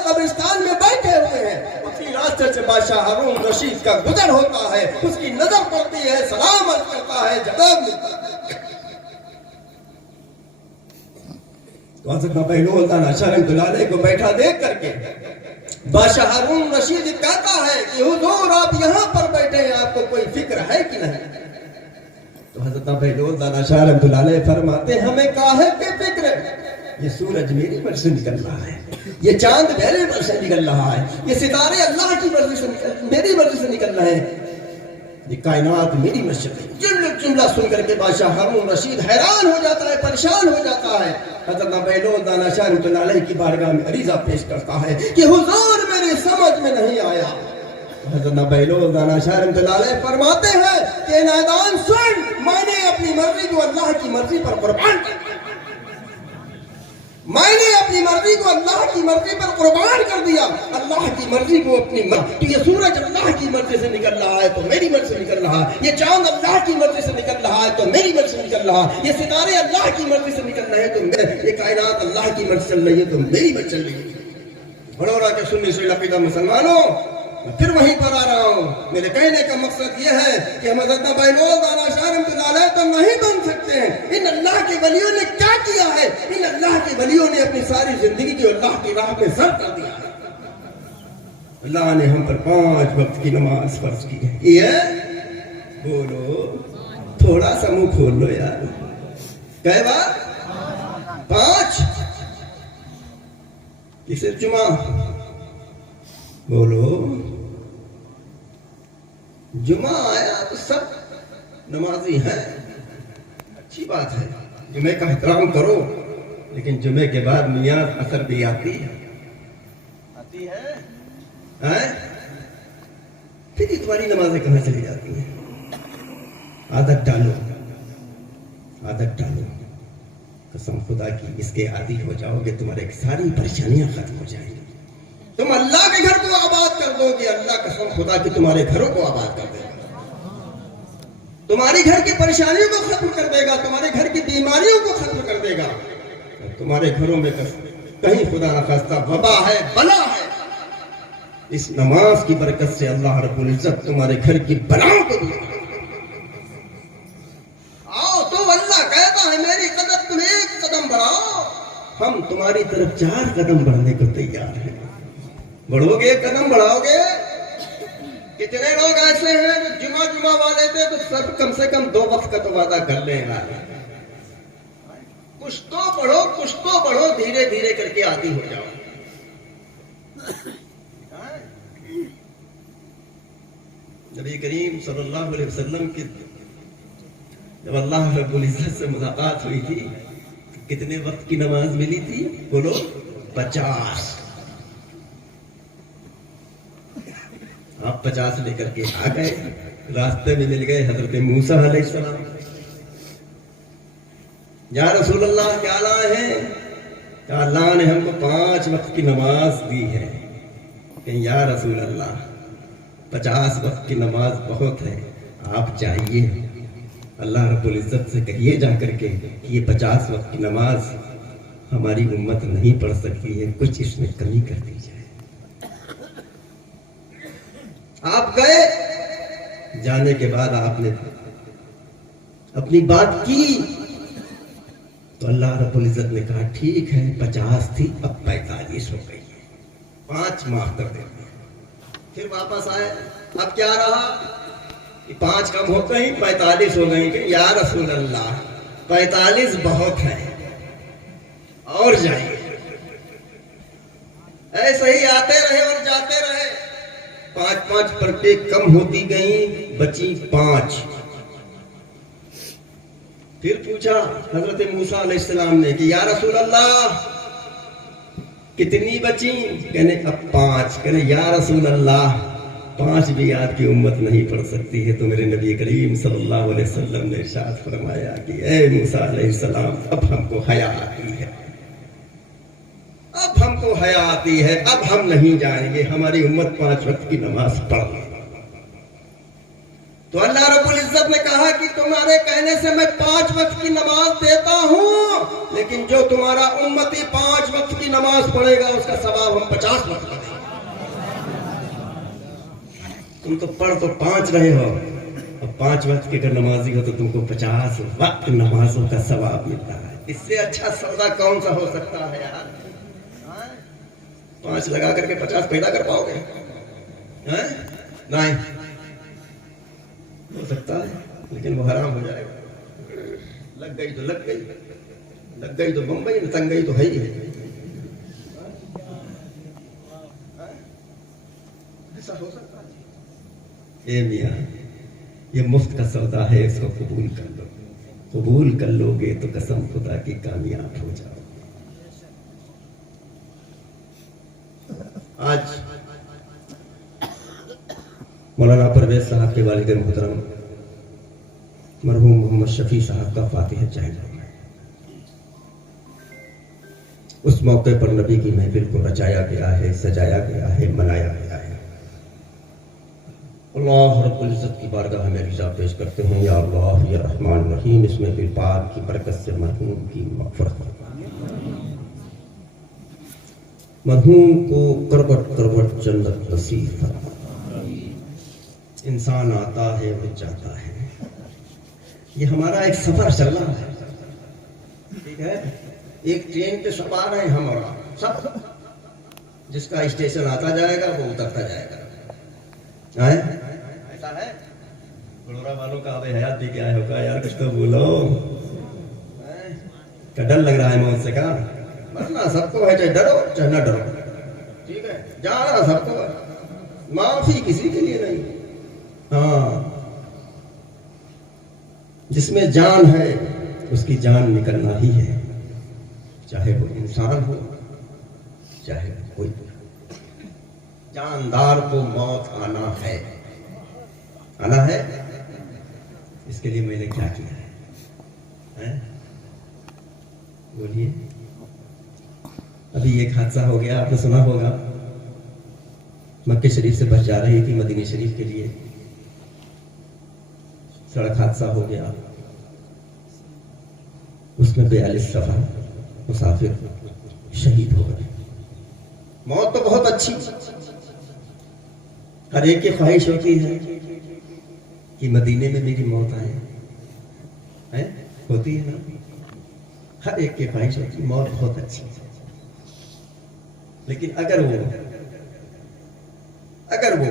कब्रिस्तान में बैठे हुए हैं, उसी रास्ते से बादशाह हारून रशीद का गुजर होता है, उसकी नजर पड़ती है, सलाम अर्ज करता है, जवाब मिलता है। को बैठा देख करके बादशाह हारून रशीद कहता है कि हुजूर आप यहाँ पर बैठे हैं, आपको कोई फिक्र है कि नहीं? तो हज़रत फरमाते हमें काहे की फिक्र? ये सूरज मेरी मर्जी से निकल रहा है, ये चांद मेरी मर्जी से निकल रहा है, ये सितारे अल्लाह की मर्जी से मेरी मर्जी से निकल रहे हैं, ये कायनात मेरी मर्जी से। जुमला सुन करके बादशाह हारून रशीद हैरान हो जाता है, परेशान हो जाता है। हज़रत की बारगाह में अरीज़ा पेश करता है कि हुजूर मेरी समझ में नहीं आया। फरमाते हैं कि नादान सुन, मैंने अपनी मर्जी को अल्लाह की मर्जी पर कुर्बान कर दिया, मैंने अपनी मर्जी को अल्लाह की मर्जी पर कुर्बान कर दिया, अल्लाह की मर्जी को अपनी मर्जी। तो ये सूरज अल्लाह की मर्जी से निकल रहा है तो मेरी मर्जी से निकल रहा है, ये चांद अल्लाह की मर्जी से निकल रहा है तो मेरी मर्जी से निकल रहा है, ये सितारे अल्लाह की मर्जी से निकल रहे हैं तो ये कायनात अल्लाह की मर्जी चल रही है तो मेरी मर्जी चल रही है। बड़ौरा के सुन्नी से लकीदा मुसलमानों, फिर वहीं पर आ रहा हूँ। मेरे कहने का मकसद यह है कि हम तो नहीं बन सकते हैं। इन अल्लाह के वलियों ने क्या किया है? इन अल्लाह के वलियों ने अपनी सारी जिंदगी की अल्लाह की राह में सर्व कर दिया है। अल्लाह ने हम पर 5 वक्त की नमाज फर्ज की है। ये बोलो, थोड़ा सा मुंह खोल लो यार। कई बार 5 किसे जुमा? बोलो, जुमा आया तो सब नमाजी हैं, अच्छी बात है, जुमे का एहतराम करो। लेकिन जुमे के बाद मियां असर भी आती है, हैं? फिर इतवारी नमाजें कहाँ चली जाती हैं? आदत डालो, आदत डालो, कसम खुदा की इसके आदी हो जाओगे, तुम्हारे सारी परेशानियां खत्म हो जाएंगी। तुम अल्लाह के घर को आबाद कर दोगे, अल्लाह कसम खुदा की तुम्हारे घरों को आबाद कर देगा, तुम्हारी घर की परेशानियों को खत्म कर देगा, तुम्हारे घर की बीमारियों को खत्म कर देगा। तुम्हारे घरों में कहीं खुदा न खास्ता वबा है, बला है, इस नमाज की बरकत से अल्लाह रब्बुल इज्जत तुम्हारे घर की बलाओं को दूर कर देगा। आओ तो अल्लाह कहता है मेरी कदम तुम 1 कदम बढ़ाओ, हम तुम्हारी तरफ 4 कदम बढ़ने को तैयार हैं। बढ़ोगे, कदम बढ़ाओगे। कितने लोग ऐसे हैं जो जुमा वाले थे तो सब कम से कम 2 वक्त का तो वादा कर लेगा। कुछ तो बढ़ो, धीरे धीरे करके आदी हो जाओ। नबी करीम सल्लल्लाहु अलैहि वसल्लम की जब अल्लाह रब्बुल इज्जत से मुलाकात हुई थी, कितने वक्त की नमाज मिली थी? बोलो, 50। आप 50 लेकर के आ गए, रास्ते में मिल गए हजरत मूसा अलैहिस्सलाम। या रसूल अल्लाह क्या लाए हैं? क्या अल्लाह ने हमको 5 वक्त की नमाज दी है। कि या रसूल अल्लाह 50 वक्त की नमाज बहुत है, आप जाइए अल्लाह रब्बुल इज्जत से कहिए जा करके ये 50 वक्त की नमाज हमारी उम्मत नहीं पढ़ सकती है, कुछ इसमें कमी कर दी जाए। आप गए, जाने के बाद आपने अपनी बात की तो अल्लाह रब्बुल इज्जत ने कहा ठीक है, 50 थी अब 45 हो गई है, 5 माफ कर देते हैं। फिर वापस आए, अब क्या रहा? 5 कम हो गई, 45 हो गई। कि या रसूल अल्लाह 45 बहुत है, और जाइए। ऐसे ही आते रहे और जाते रहे, 5-5 परतें कम होती गई, बची 5। फिर पूछा हजरत मूसा अलैहिस्सलाम ने कि या रसूल अल्लाह कितनी बची? कहने अब 5। कहने या रसूल अल्लाह 5 भी आपकी उम्मत नहीं पढ़ सकती है। तो मेरे नबी करीम सल्लल्लाहु अलैहि वसल्लम ने इरशाद फरमाया कि ए मूसा अलैहिस्सलाम अब हमको हया आती है, अब हमको हया आती है, अब हम नहीं जाएंगे, हमारी उम्मत 5 वक्त की नमाज पढ़ ले। तो अल्लाह रब्बुल इज्जत ने कहा कि तुम्हारे कहने से मैं 5 वक्त की नमाज देता हूं, लेकिन जो तुम्हारा उम्मती 5 वक्त की नमाज पढ़ेगा उसका सवाब हम 50 वक्त का देंगे। तुम तो पढ़ तो 5 रहे हो, अब 5 वक्त के अगर नमाजी हो तो तुमको 50 वक्त नमाजों का सवाब मिलता है। इससे अच्छा सौदा कौन सा हो सकता है यार? 5 लगा करके 50 पैदा कर पाओगे? नहीं हो सकता है, लेकिन वो हराम हो जाएगा। लग गई तो लग गई, लग गई तो बंबई, तंग गई तो है ही है। ऐसा हो सकता है? ए मियां, ये मुफ्त का सौदा है, इसको कबूल कर लो। कबूल कर लोगे तो कसम खुदा की कामयाब हो जाओ। आज मौलाना परवेज साहब के वालिद मोहतरम मरहूम मोहम्मद शफी साहब का फातिहा चाहिए। उस मौके पर नबी की महफिल को रचाया गया है, सजाया गया है, मनाया गया है। अल्लाह रब्बुल इज्जत की बारगाह में रिज़ा पेश करते हैं, या अल्लाह या रहमान रहीम, इस महफिल पाक की बरकत से मरहूम की मग़फ़िरत, मरहूम को करवट करवट जन्नत नसीब फरमा। इंसान आता है वो जाता है, ये हमारा एक सफर चल रहा है, ठीक है? एक ट्रेन पे सवार है हम और आप सब, जिसका स्टेशन आता जाएगा वो उतरता जाएगा। ऐसा है? बड़ोरा वालों का अब हयात भी क्या होगा यार, कुछ तो बोलो। क्या डर लग रहा है मौत से? का मरना सबको है, चाहे डरो चाहे न डरो, ठीक है? जाना सबको, माफी किसी के लिए नहीं। हाँ, जिसमें जान है उसकी जान निकलना ही है, चाहे वो इंसान हो चाहे कोई। जानदार को मौत आना है, आना है। इसके लिए मैंने क्या किया है? बोलिए। अभी एक हादसा हो गया, आपने सुना होगा, मक्के शरीफ से बस जा रही थी मदीने शरीफ के लिए, सड़क हादसा हो गया, उसमें 42 सफर मुसाफिर शहीद हो गए। मौत तो बहुत अच्छी, हर एक की ख्वाहिश होती है कि मदीने में मेरी मौत आए, है? होती है ना? हर एक की ख्वाहिश होती है, मौत बहुत अच्छी। लेकिन अगर वो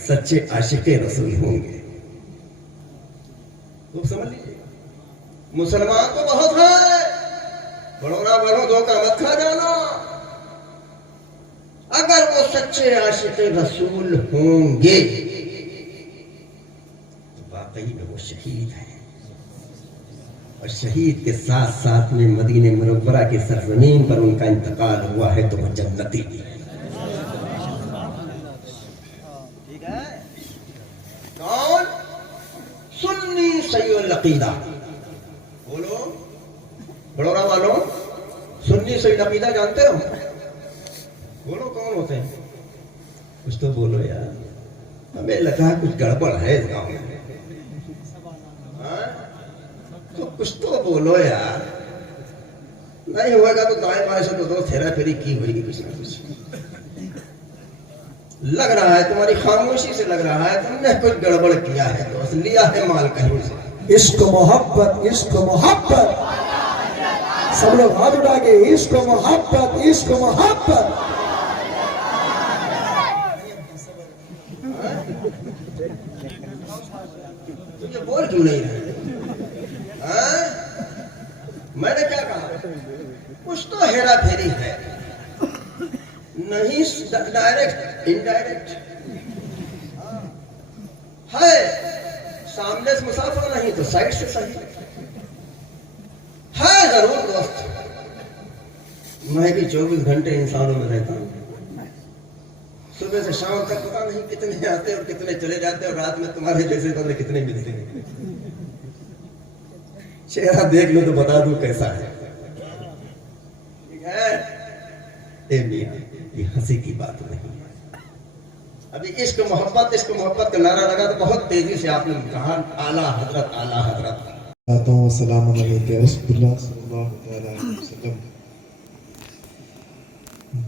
सच्चे आशिक़े रसूल होंगे तो समझ लीजिए, मुसलमान तो बहुत है, बड़ोरा वालों धोखा मत खा जाना। अगर वो सच्चे आशिक़े रसूल होंगे तो वाकई में वो शहीद है, और शहीद के साथ साथ में मदीने मुनव्वरा की सरजमीन पर उनका इंतकाल हुआ है तो वो जन्नती भी है। ठीक है? कौन? सुन्नी सईउल अकीदा। बोलो बड़ोरा वालों, सुन्नी सईउल अकीदा जानते हो? बोलो कौन होते हैं? कुछ तो बोलो यार, हमें लगा कुछ गड़बड़ है इस गाँव में। तो कुछ तो बोलो यार, नहीं होगा तो दाएं बाएं से तो फेरा फेरी की होगी कुछ ना कुछ। लग रहा है तुम्हारी खामोशी से लग रहा है तुमने कुछ गड़बड़ किया है, तो लिया है माल कहीं से। इश्क मोहब्बत, इश्क मोहब्बत, सब लोग हाथ उठा के इश्क मोहब्बत, इश्क मोहब्बत। तुझे बोल क्यों नहीं रहे? मैंने क्या कहा? कुछ तो हेरा फेरी है, नहीं डायरेक्ट इनडायरेक्ट है। सामने से मुसाफिर नहीं तो साइड से सही। है जरूर दोस्त, मैं भी 24 घंटे इंसानों में रहता हूँ। सुबह से शाम तक पता नहीं कितने आते और कितने चले जाते, और रात में तुम्हारे जैसे बंदे कितने मिलते हैं। चेहरा देख लो तो बता दूं कैसा है। ठीक है ए मियां, ये हंसी की बात नहीं है। अभी इश्क मोहब्बत का नारा लगा तो बहुत तेजी से आपने कहा आला हजरत, आला हजरत। सलाम अलैहि रसूलुल्लाह सल्लल्लाहु अलैहि वसल्लम।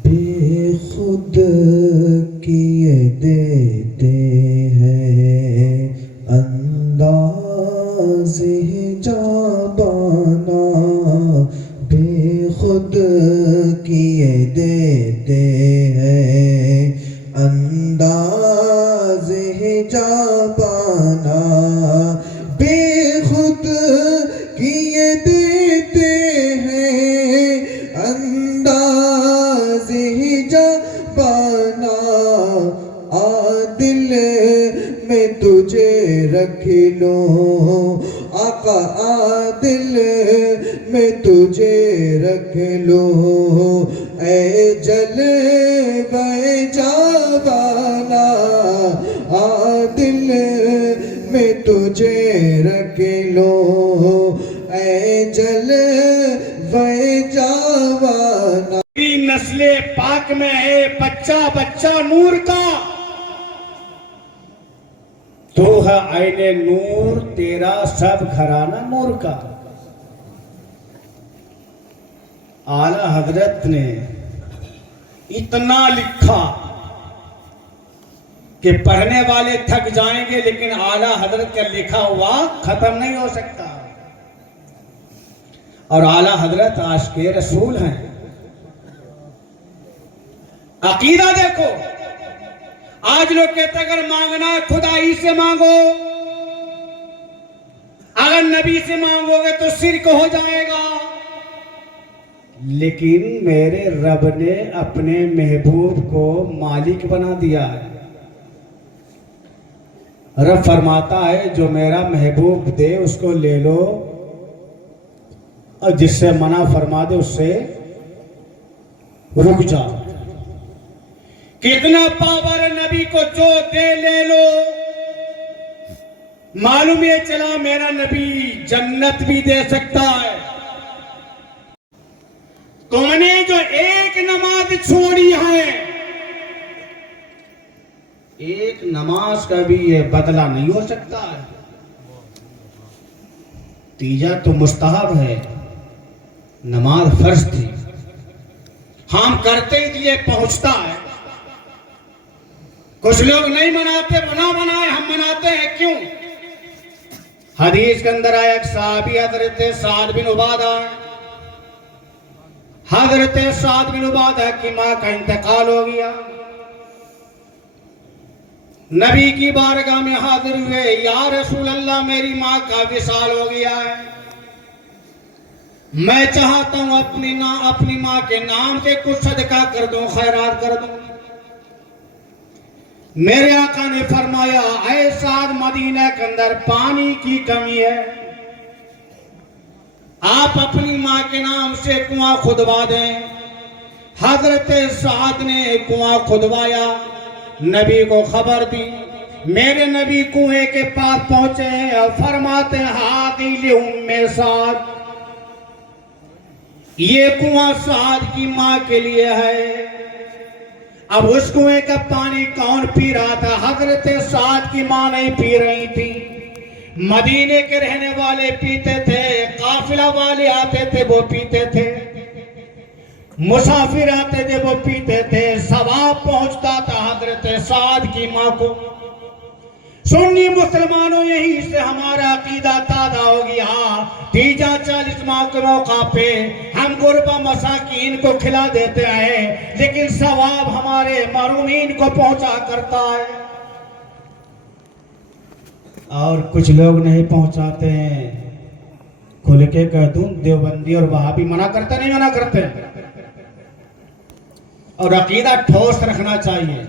बेखुद किए देते हैं अंदाज़े जाबाना, बेखुद किए देते हैं अंदाज़े जाबाना, बेखुद किए देते हैं अंदाज़े जाबाना, आदिल में तुझे रख लो आका, आदिल में तुझे रख लो, ऐ जलवे जावाना, आदिल में तुझे रख लो, ऐ जलवे जावाना। नस्ले पाक में है बच्चा बच्चा नूर का, तो है आईने नूर तेरा सब घराना नूर का। आला हजरत ने इतना लिखा कि पढ़ने वाले थक जाएंगे, लेकिन आला हजरत का लिखा हुआ खत्म नहीं हो सकता। और आला हजरत आशिक़े रसूल हैं। अकीदा देखो, आज लोग कहते हैं अगर मांगना है खुदाई से मांगो, अगर नबी से मांगोगे तो शिर्क हो जाएगा। लेकिन मेरे रब ने अपने महबूब को मालिक बना दिया है। रब फरमाता है जो मेरा महबूब दे उसको ले लो, और जिससे मना फरमा दे उससे रुक जाओ। कितना पावर नबी को जो दे ले लो। मालूम ये चला मेरा नबी जन्नत भी दे सकता है। तुमने जो एक नमाज छोड़ी है, एक नमाज का भी ये बदला नहीं हो सकता है। तीजा तो मुस्तहब है, नमाज फर्ज थी, हम करते इसलिए पहुंचता है। कुछ लोग नहीं मनाते, बना बनाए, हम मनाते हैं क्यों? हदीस के अंदर आया एक साहबी हजरत साद बिन उबादा, हजरत साद बिन उबादा की मां का इंतकाल हो गया। नबी की बारगाह में हाजिर हुए, या रसूल अल्लाह मेरी मां का विसाल हो गया है, मैं चाहता हूं अपनी मां के नाम से कुछ सदका कर दूं, खैरात कर दूं। मेरे आका ने फरमाया, ऐ साद मदीना के अंदर पानी की कमी है, आप अपनी मां के नाम से कुआं खुदवा दें। हजरत साद ने कुआं खुदवाया, नबी को खबर दी। मेरे नबी कुएं के पास पहुंचे और फरमाते हादी उम्मे साद, ये कुआं साद की मां के लिए है। अब उस कुएं का पानी कौन पी रहा था? हजरत साद की मां नहीं पी रही थी, मदीने के रहने वाले पीते थे, काफिला वाले आते थे वो पीते थे, मुसाफिर आते थे वो पीते थे। सवाब पहुंचता था हजरत साद की मां को। सुन्नी मुसलमानों यहीं से हमारा अकीदा ताजा हो गया। तीजा 40 माह के मौका पे हम गुरबा मसाकीन को खिला देते हैं, लेकिन सवाब हमारे महरूमीन को पहुंचा करता है। और कुछ लोग नहीं पहुंचाते हैं। खुल के कह दूं, देवबंदी और वहाबी मना करते नहीं मना करते। और अकीदा ठोस रखना चाहिए,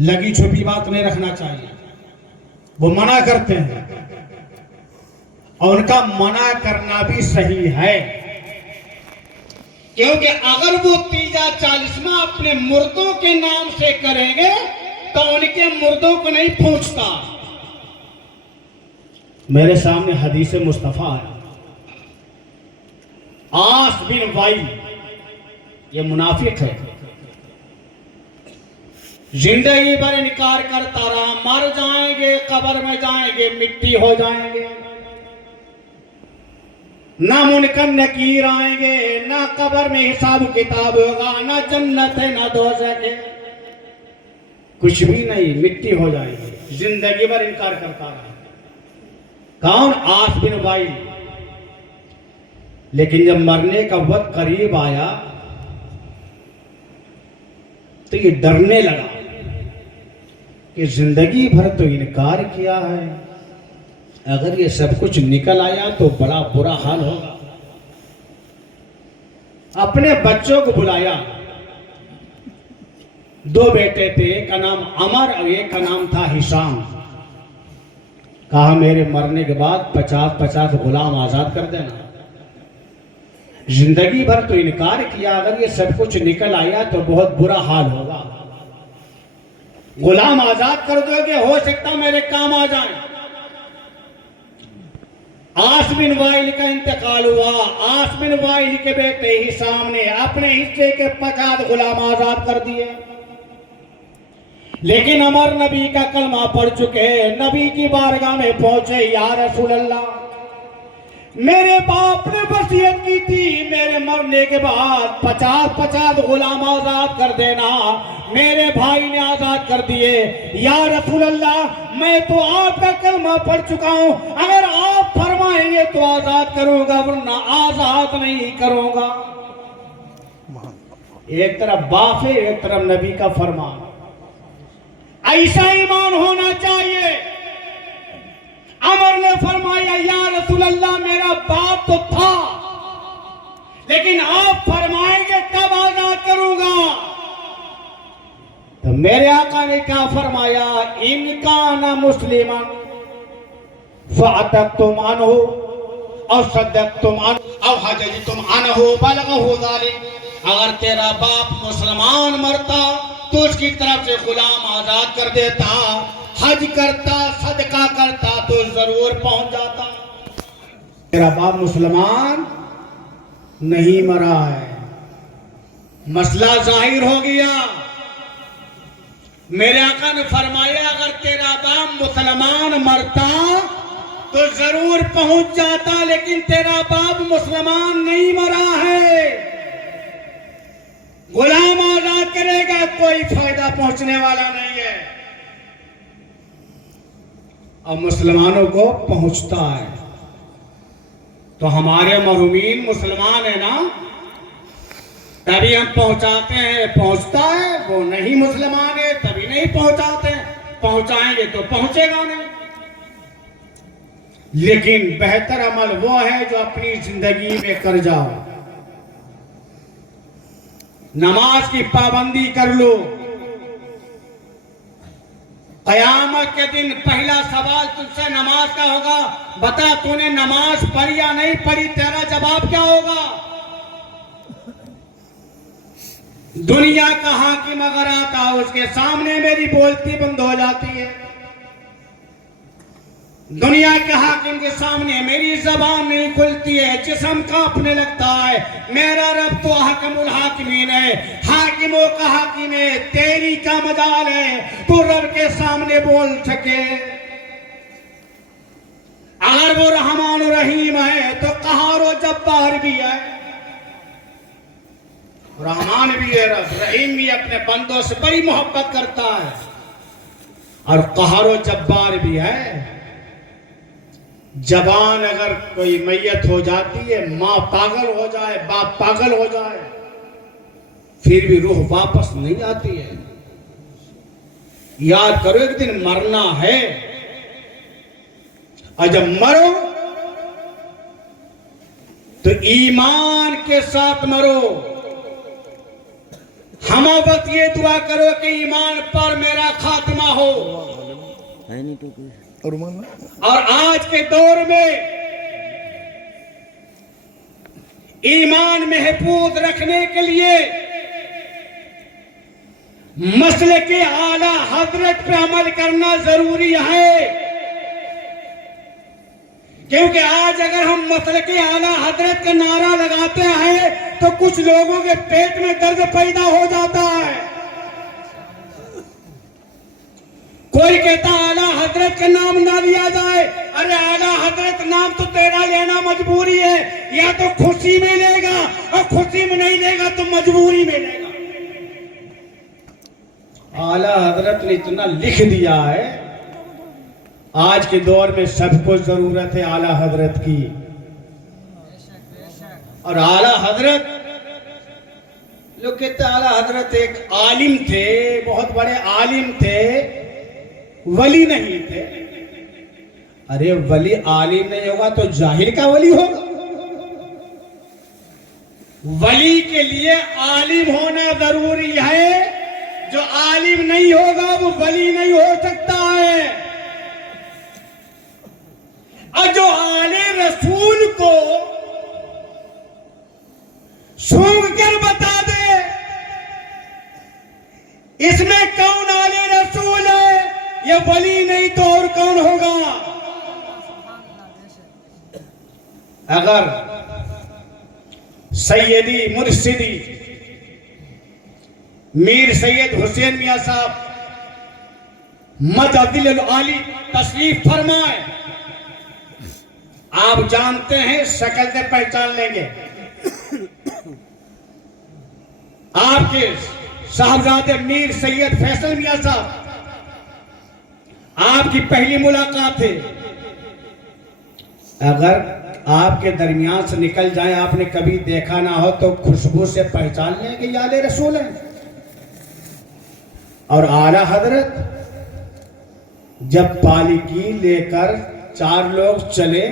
लगी छुपी बात नहीं रखना चाहिए। वो मना करते हैं। और उनका मना करना भी सही है, क्योंकि अगर वो तीजा चालीसवां अपने मुर्दों के नाम से करेंगे तो उनके मुर्दों को नहीं पहुंचता। मेरे सामने हदीस मुस्तफा है, आस बिन वाइल, ये मुनाफिक है, जिंदगी भर इनकार करता रहा, मर जाएंगे, कब्र में जाएंगे, मिट्टी हो जाएंगे, ना मुनकर नकीर आएंगे, ना कब्र में हिसाब किताब होगा, ना जन्नत है ना दोज़ख है, कुछ भी नहीं, मिट्टी हो जाएगी, जिंदगी भर इनकार करता रहा। कौन? आस बिन वाइल। लेकिन जब मरने का वक्त करीब आया तो ये डरने लगा कि जिंदगी भर तो इनकार किया है, अगर ये सब कुछ निकल आया तो बड़ा बुरा हाल होगा। अपने बच्चों को बुलाया, 2 बेटे थे, एक का नाम अमर और एक का नाम था हिशाम। कहा मेरे मरने के बाद 50-50 गुलाम आजाद कर देना, जिंदगी भर तो इनकार किया, अगर ये सब कुछ निकल आया तो बहुत बुरा हाल होगा, गुलाम आजाद कर दोगे, हो सकता मेरे काम आ जाए। आस बिन वाइल का इंतकाल हुआ, आस बिन वाइल के बेटे हिशाम ने अपने हिस्से के 50 गुलाम आजाद कर दिए। लेकिन अमर नबी का कलमा पढ़ चुके, नबी की बारगाह में पहुंचे, या रसूल अल्लाह, मेरे बाप ने वसीयत की थी मेरे मरने के बाद 50-50 गुलाम आजाद कर देना, मेरे भाई ने आजाद कर दिए, या रसूल अल्लाह मैं तो आपका कलमा पढ़ चुका हूं, अगर आप फरमाएंगे तो आजाद करूंगा, वरना आजाद नहीं करूंगा। एक तरफ बाप है, एक तरफ नबी का फरमान। ऐसा ईमान होना चाहिए। अमर ने फरमाया, या रसूल अल्लाह मेरा बाप तो था, लेकिन आप फरमाएंगे कब आजाद करूंगा। तो मेरे आका ने क्या फरमाया, इनका न मुस्लिमन फअतक्तुम अनहु और सद्दक्तुम अनहु और हजजतुम अनहु बलगहु ज़ालिक। अगर तेरा बाप मुसलमान मरता तो उसकी तरफ से गुलाम आजाद कर देता, हज करता, सदका करता तो जरूर पहुंच जाता। तेरा बाप मुसलमान नहीं मरा है, मसला जाहिर हो गया। मेरे आका ने फरमाया, अगर तेरा बाप मुसलमान मरता तो जरूर पहुंच जाता, लेकिन तेरा बाप मुसलमान नहीं मरा है, गुलाम आजाद करेगा, कोई फायदा पहुंचने वाला नहीं है। और मुसलमानों को पहुंचता है, तो हमारे मरहूमीन मुसलमान है ना, तभी हम पहुंचाते हैं, पहुंचता है। वो नहीं मुसलमान है तभी नहीं पहुंचाते, पहुंचाएंगे तो पहुंचेगा नहीं। लेकिन बेहतर अमल वो है जो अपनी जिंदगी में कर जाओ। नमाज की पाबंदी कर लो। कयामत के दिन पहला सवाल तुझसे नमाज का होगा, बता तूने नमाज पढ़ी या नहीं पढ़ी, तेरा जवाब क्या होगा। दुनिया का हाकिम अगर आता उसके सामने मेरी बोलती बंद हो जाती है, दुनिया के हाकिम के सामने मेरी जबान नहीं खुलती है, जिस्म कांपने लगता है। मेरा रब तो हाकिमुल हाकिमीन है, हाकिमों का हाकिम है, तेरी क्या मजाल है तू रब के सामने बोल सके। अगर वो रहमान रहीम है तो कहारो जब्बार भी है, रहमान भी है, रब रहीम भी अपने बंदों से बड़ी मोहब्बत करता है, और कहारो जब्बार भी है। जबान अगर कोई मैयत हो जाती है, माँ पागल हो जाए, बाप पागल हो जाए, फिर भी रूह वापस नहीं आती है। याद करो एक दिन मरना है, और जब मरो तो ईमान के साथ मरो। हम वक्त ये दुआ करो कि ईमान पर मेरा खात्मा हो। और आज के दौर में ईमान महफूज रखने के लिए मसले के आला हजरत पे अमल करना जरूरी है। क्योंकि आज अगर हम मसले के आला हजरत का नारा लगाते हैं तो कुछ लोगों के पेट में दर्द पैदा हो जाता है। कोई कहता आला हजरत का नाम ना लिया जाए। अरे आला हजरत नाम तो तेरा लेना मजबूरी है, या तो खुशी में लेगा और खुशी में नहीं लेगा तो मजबूरी में लेगा। आला हजरत ने इतना लिख दिया है, आज के दौर में सबको जरूरत है आला हजरत की। और आला हजरत, लोग कहते आला हजरत एक आलिम थे, बहुत बड़े आलिम थे, वली नहीं थे। अरे वली आलिम नहीं होगा तो जाहिर का वली होगा। वली के लिए आलिम होना जरूरी है। जो आलिम नहीं होगा वो वली नहीं हो सकता है। और जो आले रसूल को सूंघ कर बता दे इसमें कौन आले रसूल है, ये वली नहीं तो और कौन होगा। अगर सैयदी मुर्शिदी मीर सैयद हुसैन मियां साहब मददिल आली तशरीफ फरमाए, आप जानते हैं शक्ल से पहचान लेंगे। आपके साहबजादे मीर सैयद फैसल मियां साहब, आपकी पहली मुलाकात है। अगर आपके दरमियान से निकल जाए, आपने कभी देखा ना हो, तो खुशबू से पहचान लेंगे ये आले रसूल हैं। और आला हजरत जब पालकी लेकर 4 लोग चले,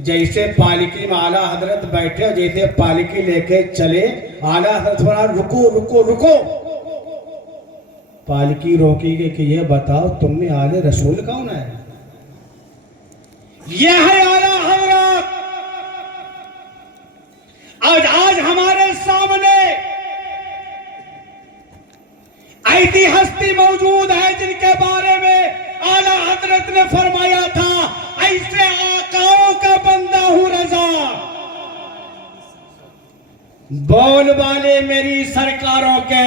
जैसे पालकी में आला हजरत बैठे, जैसे पालकी लेके चले, आला हजरत बोला रुको रुको रुको। पालकी रोकेगी कि ये बताओ तुम में आले रसूल कौन है। यह है आला हजरत। आज हमारे सामने ऐसी हस्ती मौजूद है जिनके बारे में आला हजरत ने फरमाया था, ऐसे आकाओं का बंदा हूं रजा, बोल वाले मेरी सरकारों के।